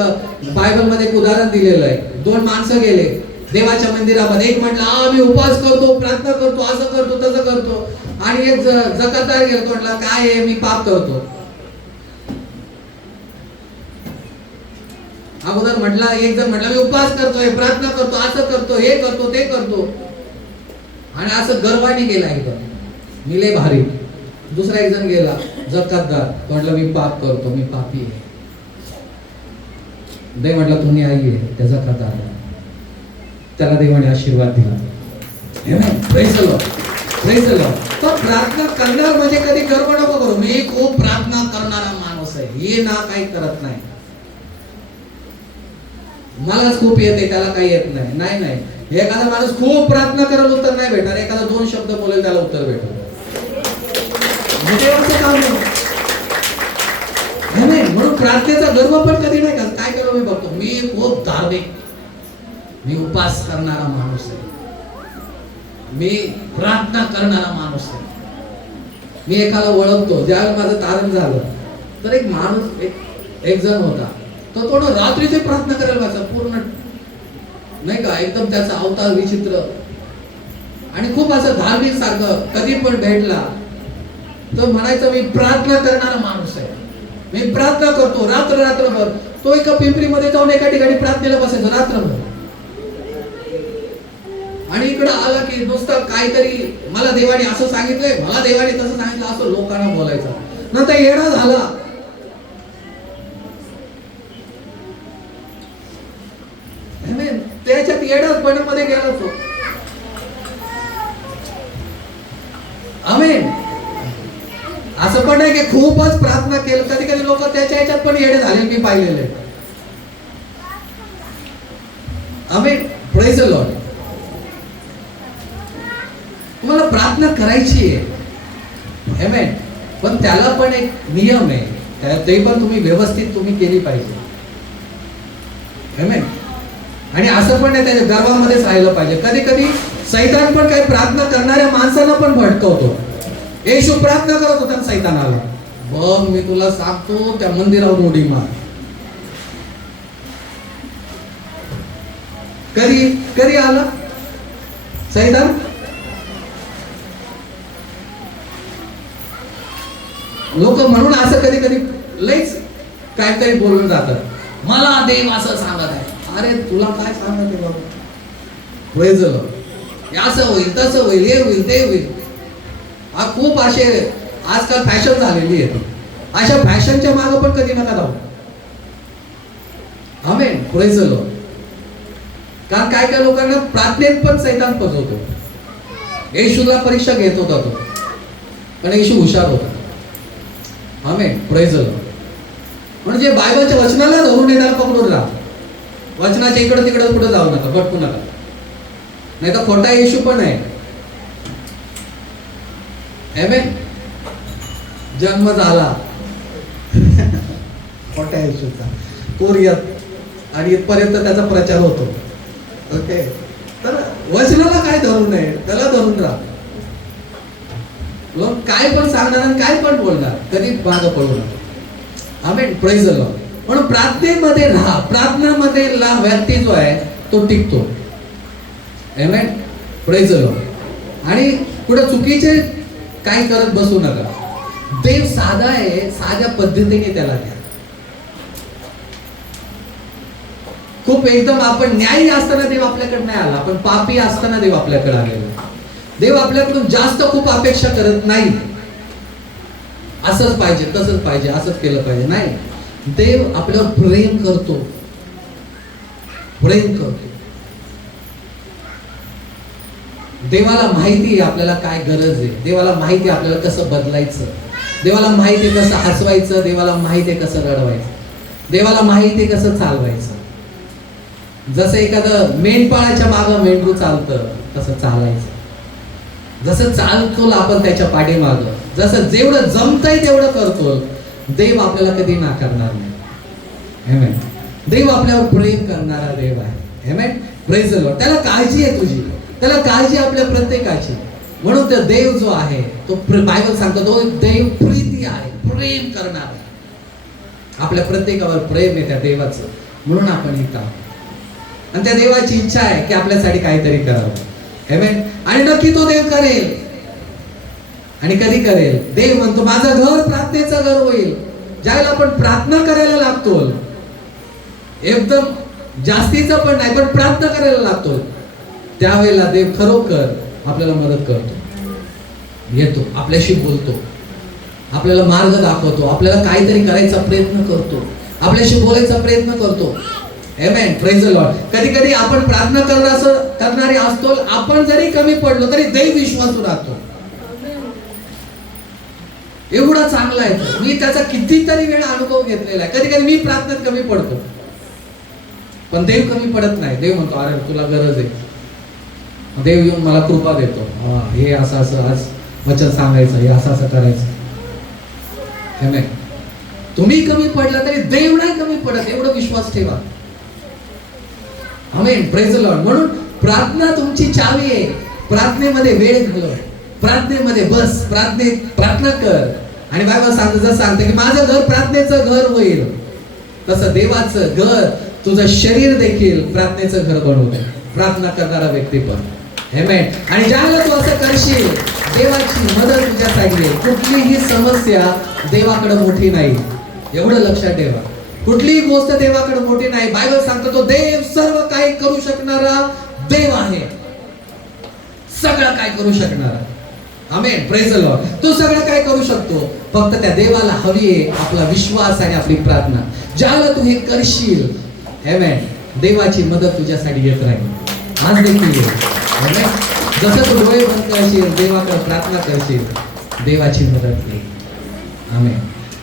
बायबल मध्ये एक उदाहरण दिलेलं आहे. दोन माणसं गेले देवाच्या मंदिरामध्ये. एक म्हटलं मी उपवास करतो, प्रार्थना करतो, असं करतो तसं करतो. आणि एक जकातदार गेला, तो म्हटला काय आहे, मी पाप करतो. अगोदर म्हटला, एक जण म्हटला मी उपवास करतोय, प्रार्थना करतो, असं करतो, हे करतो, ते करतो, आणि असं गर्वाने गेला एकदम, मी लय भारी. दुसरा एक जण गेला जकातदार, तो म्हटला मी पाप करतो, मी पापी आहे. देव म्हटला तुम्ही आई आहे त्या जकातदाराला. त्याला देवाने आशीर्वाद दिला. Amen. Praise the Lord. Praise the Lord. तर प्रार्थना करणार म्हणजे कधी गर्व नको करू, मी खूप प्रार्थना करणारा माणूस आहे, हे ना काही करत नाही, मलाच खूप येते त्याला काही येत नाही. नाही नाही, एखादा माणूस खूप प्रार्थना करायला उत्तर नाही भेटणार, एखादा 2 शब्द बोलेल त्याला उत्तर भेटणार. देवाचं काम नाही. म्हणून प्रार्थनेचा गर्व पण कधी नाही. काय करू, मी बघतो मी खूप धार्मिक, मी उपास करणारा माणूस आहे, मी प्रार्थना करणारा माणूस आहे. मी एकाला ओळखतो. ज्यावेळेला माझं तारण झालं तर एक माणूस एक जण होता, तो थोडं रात्रीचे प्रार्थना करायला वाचा पूर्ण नाही का, एकदम त्याचा अवतार विचित्र आणि खूप असं धार्मिक सारखं. कधी पण भेटला तर म्हणायचं मी प्रार्थना करणारा माणूस आहे, मी प्रार्थना करतो रात्रभर. तो एका पिंपरीमध्ये जाऊन एका ठिकाणी प्रार्थनेला बसायचो रात्रभर. आणि इकडं आला की नुसतं काहीतरी मला देवाने असं सांगितलंय, मला देवाने तसं सांगितलं, असं लोकांना बोलायचं. नंतर येडा झाला. त्याच्यात येडापणामध्ये गेला तो. आमेन. असं पण नाही की खूपच प्रार्थना केलं, कधी कधी लोक त्याच्या ह्याच्यात पण येडे झाले, मी पाहिलेले. आमेन. Praise the lord. तुम्हाला प्रार्थना करायची आहे, आमेन, पण त्याला पण एक नियम आहे, ते पण तुम्ही व्यवस्थित तुम्ही केली पाहिजे. आमेन. आणि असं पण नाही त्याच्या गर्वामध्येच राहिलं पाहिजे. कधी कधी सैतान पण काही प्रार्थना करणाऱ्या माणसांना पण भटकवतो. येशू प्रार्थना करत होता सैतानाला, बघ मी तुला सांगतो त्या मंदिरावर उडी मार. कधी आला सैतान? लोक म्हणून असं कधी कधी लईच काहीतरी बोलून जातात, मला देव असं सांगत आहे. अरे तुला काय सांगत आहे बाबा? Praise the lord. असं होईल, तसं होईल, हे होईल, ते होईल. हा खूप असे आजकाल फॅशन झालेली आहे. अशा फॅशनच्या मागे पण कधी नका जाऊ. आमेन. Praise the lord. कारण काय काय लोकांना प्रार्थनेत पण सैतान फसवतो. येशूला परीक्षा घेत होता तो, पण येशू हुशार होता. आमेन. Praise the lord. म्हणजे बायबलच्या वचनाला धरून येणार पकडून राहा. वचनाच्या इकडं तिकडं कुठं जाऊ नका, भटकू नका. नाही तर खोटा येशू पण आहे. आमेन. जन्म झाला खोट्या येशूचा कोरियात आणि इथपर्यंत त्याचा प्रचार होतो. ओके. तर वचनाला काय धरून नये, त्याला धरून राहा. लोक काय पण सांगणार आणि काय पण बोलणार, कधी मागं पडू नका. आमेन. Praise the lord. म्हणून प्रार्थनेमध्ये राहा. प्रार्थनेमध्ये व्यक्ती जो आहे तो टिकतो. आमेन. Praise the Lord. आणि पुढे चुकीचे काही करत बसू नका. देव साधा आहे, साध्या पद्धतीने त्याला द्या. खूप एकदम आपण न्यायी असताना देव आपल्याकडे नाही आला, पण पापी असताना देव आपल्याकडे आलेला. देव आपल्याकडून जास्त खूप अपेक्षा करत नाही. असंच पाहिजे, तसंच पाहिजे, असंच केलं पाहिजे, नाही. देव आपल्यावर प्रेम करतो. प्रेम करतो. देवाला माहिती आहे आपल्याला काय गरज आहे. देवाला माहिती आहे आपल्याला कसं बदलायचं. देवाला माहिती आहे कसं हसवायचं. देवाला माहिती आहे कसं रडवायचं. देवाला माहिती आहे कसं चालवायचं. जसं एखादं मेंढपाळाच्या मागं मेंढरू चालतं तसं चालायचं. जसं चालतो आपण त्याच्या पाठीमागं, जसं जेवढं जमतंय तेवढं करतो. देव आपल्याला कधी नाकारणार नाही. आमेन. देव आपल्यावर प्रेम करणारा देव आहे. आमेन. Praise the lord. त्याला काळजी आहे तुझी, त्याला काळजी आपल्या प्रत्येकाची. म्हणून तो देव जो आहे तो बायबल सांगतो तो देव प्रीती आहे, प्रेम करणार. आपल्या प्रत्येकावर प्रेम आहे त्या देवाचं. म्हणून आपण इथं आहोत. आणि त्या देवाची इच्छा आहे की आपल्यासाठी काहीतरी करावं. आमेन. आणि नक्की तो देव करेल. आणि कधी करेल? देव म्हणतो माझं घर प्रार्थनेचं घर होईल. ज्यावेळेला आपण प्रार्थना करायला लागतो, एकदम जास्तीचं पण नाही पण प्रार्थना करायला लागतो, त्यावेळेला देव खरोखर आपल्याला मदत करतो. येतो, आपल्याशी बोलतो, आपल्याला मार्ग दाखवतो, आपल्याला काहीतरी करायचा प्रयत्न करतो, आपल्याशी बोलायचा प्रयत्न करतो. आमेन. Praise the lord. कधी कधी आपण प्रार्थना करणारे असतो, आपण जरी कमी पडलो तरी देव विश्वासू राहतो. एवढा चांगला आहे तो. मी त्याचा कितीतरी वेळा अनुभव घेतलेला आहे. कधी कधी मी प्रार्थनेत कमी पडतो, पण देव कमी पडत नाही. देव म्हणतो अरे तुला गरज आहे. देव येऊन मला कृपा देतो. हे असं असं आज वचन सांगायचं, हे असं असं करायचं. आमेन. तुम्ही कमी पडला तरी देव नाही कमी पडत, एवढा विश्वास ठेवा. आमेन. Praise the lord. म्हणून प्रार्थना तुमची चावी आहे. प्रार्थनेमध्ये वेळ घालव, प्रार्थनेमध्ये बस, प्रार्थना कर. आणि बायबल सांगतं, जसं सांगतं की माझं घर प्रार्थनेचं घर होईल, तसं देवाचं घर तुझं शरीर देखील प्रार्थनेचं घर बनवतं. प्रार्थना करणारा व्यक्ती पण. आमेन. आणि ज्याला तू असं करशील, देवाची मदत तुझ्यासाठी आहे. कुठलीही समस्या देवाकडे मोठी नाही, एवढं लक्षात ठेवा. कुठलीही गोष्ट देवाकडे मोठी नाही. बायबल सांगतो तो देव सर्व काही करू शकणारा देव आहे. सगळं काय करू शकणारा. आमेन. Praise the lord. तू सगळं काय करू शकतो, फक्त त्या देवाला हवी आहे आपला विश्वास आणि आपली प्रार्थना. ज्याला तू हे करशील, आमेन, देवाची मदत तुझ्यासाठी येत राहील. आज देखील आमेन. जसं तू डोळे बंद करशील, देवाकडे प्रार्थना करशील, देवाची मदत येईल. आमेन.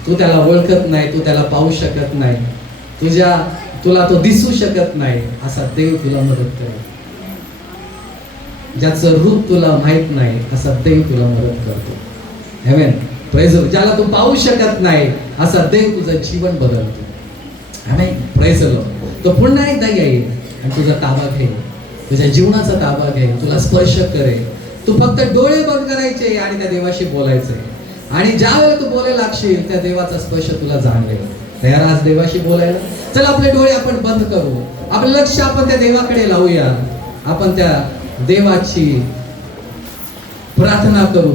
तू त्याला ओळखत नाही, तू त्याला पाहू शकत नाही, तुला तो दिसू शकत नाही, असा देव तुला मदत करेल. ज्याचं रूप तुला माहित नाही असा देव तुला मदत करतो. आमेन. प्रेज. ज्याला तू पाहू शकत नाही असा देव तुझं जीवन बदलतो. आमेन. प्रेज. तो पुन्हा एकदा येईल आणि तुझा ताबा घेईल, तुझ्या जीवनाचा ताबा घेईल, तुला स्पर्श करेल. तू फक्त डोळे बंद करायचे आणि त्या देवाशी बोलायचंय. आणि ज्या वेळेला तू बोलायला लागशील त्या देवाचा स्पर्श तुला जाणवेल. तयार आज देवाशी बोलायला? चल आपले डोळे आपण बंद करू, आपलं लक्ष आपण त्या देवाकडे लावूया. आपण त्या देवाची प्रार्थना करू.